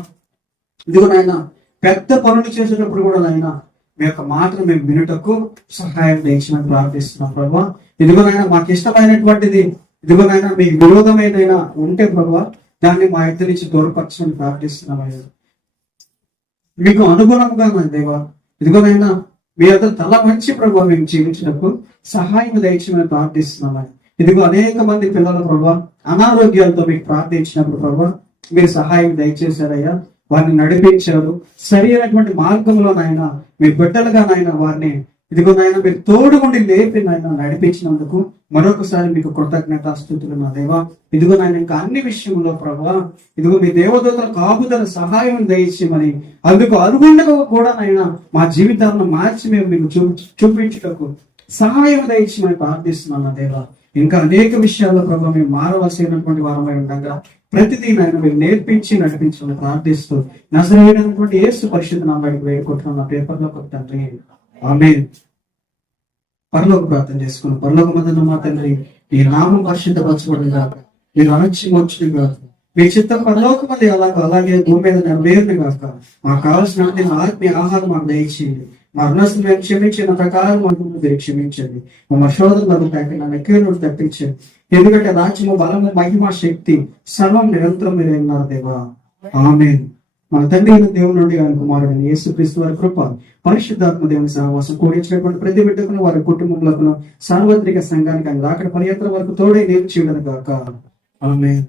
ఇదిగోనైనా పెద్ద పనులు చేసేటప్పుడు కూడా నాయన మీ యొక్క మాటను మేము వినుటకు సహాయం దయచేయమని ప్రార్థిస్తున్నాం ప్రభా. ఇదిగోనైనా మాకు ఇష్టమైనటువంటిది ఇదిగోనైనా మీకు విరోధమైనైనా ఉంటే ప్రభా దాన్ని మా ఇద్దరి నుంచి దూరపరచమని ప్రార్థిస్తున్నాం అయ్యా. మీకు అనుగుణంగా నా దేవా ఇదిగోనైనా మీ యొక్క తల మంచి ప్రభావ మేము జీవించినప్పుడు సహాయం దయచేయమని ప్రార్థిస్తున్నామని. ఇదిగో అనేక మంది పిల్లల ప్రభావ అనారోగ్యాలతో మీకు ప్రార్థించినప్పుడు ప్రభావ మీరు సహాయం దయచేశారయ్యా. వారిని నడిపించారు సరి అయినటువంటి మార్గంలో నాయన మీ బిడ్డలుగా నాయన వారిని ఇదిగో నాయన మీరు తోడుగుండి లేపి నాయన నడిపించినందుకు మరొకసారి మీకు కృతజ్ఞతాస్తుతులు నా దేవా. ఇదిగో నాయన ఇంకా అన్ని విషయంలో ప్రభా ఇదిగో మీ దేవదూతల కాపుదల సహాయం దయచేయమని అందుకు అరుగుండగా కూడా నాయన మా జీవితాలను మార్చి మేము మీకు చూపించుటకు సహాయం దయచేయమని ప్రార్థిస్తున్నాను నా దేవా. ఇంకా అనేక విషయాల్లో ప్రభావ మేము మారవలసినటువంటి వారమై ఉండగా ప్రతిదీ నాయన మీరు నేర్పించి నడిపించమని ప్రార్థిస్తూ నజరేయుడైనటువంటి యేసు పరిశుద్ధ నామమున వేడుకుంటున్నాం నా పేపర్లో తండ్రి ఆమేన్. పరలోక ప్రార్థన చేసుకున్నాం. పరలోకమందున్న మా తండ్రి ఈ నామం పరిశుద్ధపరచబడుగా మీరు రాజ్యం వచ్చును గాక మీ చిత్తం పరలోకమంది అలాగే భూమి మీద నెరవేరును గాక. మాకు కావాల్సిన ఆత్మీయ ఆహారం మాకు దయచేయండి. మా రుణస్తులు మేము క్షమించిన ప్రకారం మాకు మీరు క్షమించండి. మా శోధనలకు తగ్గిన తప్పించండి. ఎందుకంటే రాజ్యము బలము మహిమ శక్తి సర్వం నిరంతరం మీరు ఉన్నారు దేవా ఆమేన్. మన తండ్రి అయిన దేవుని నుండి ఆయన కుమారుడైన యేసుక్రీస్తు వారి కృప పరిశుద్ధాత్మ దేవుని సహవాసం కూడించినటువంటి ప్రతి బిడ్డకును వారి కుటుంబములకు సార్వత్రిక సంఘానికి ఆయన రాకడ పర్యంతరం వరకు తోడై నేర్చేయడం గాక ఆమేన్.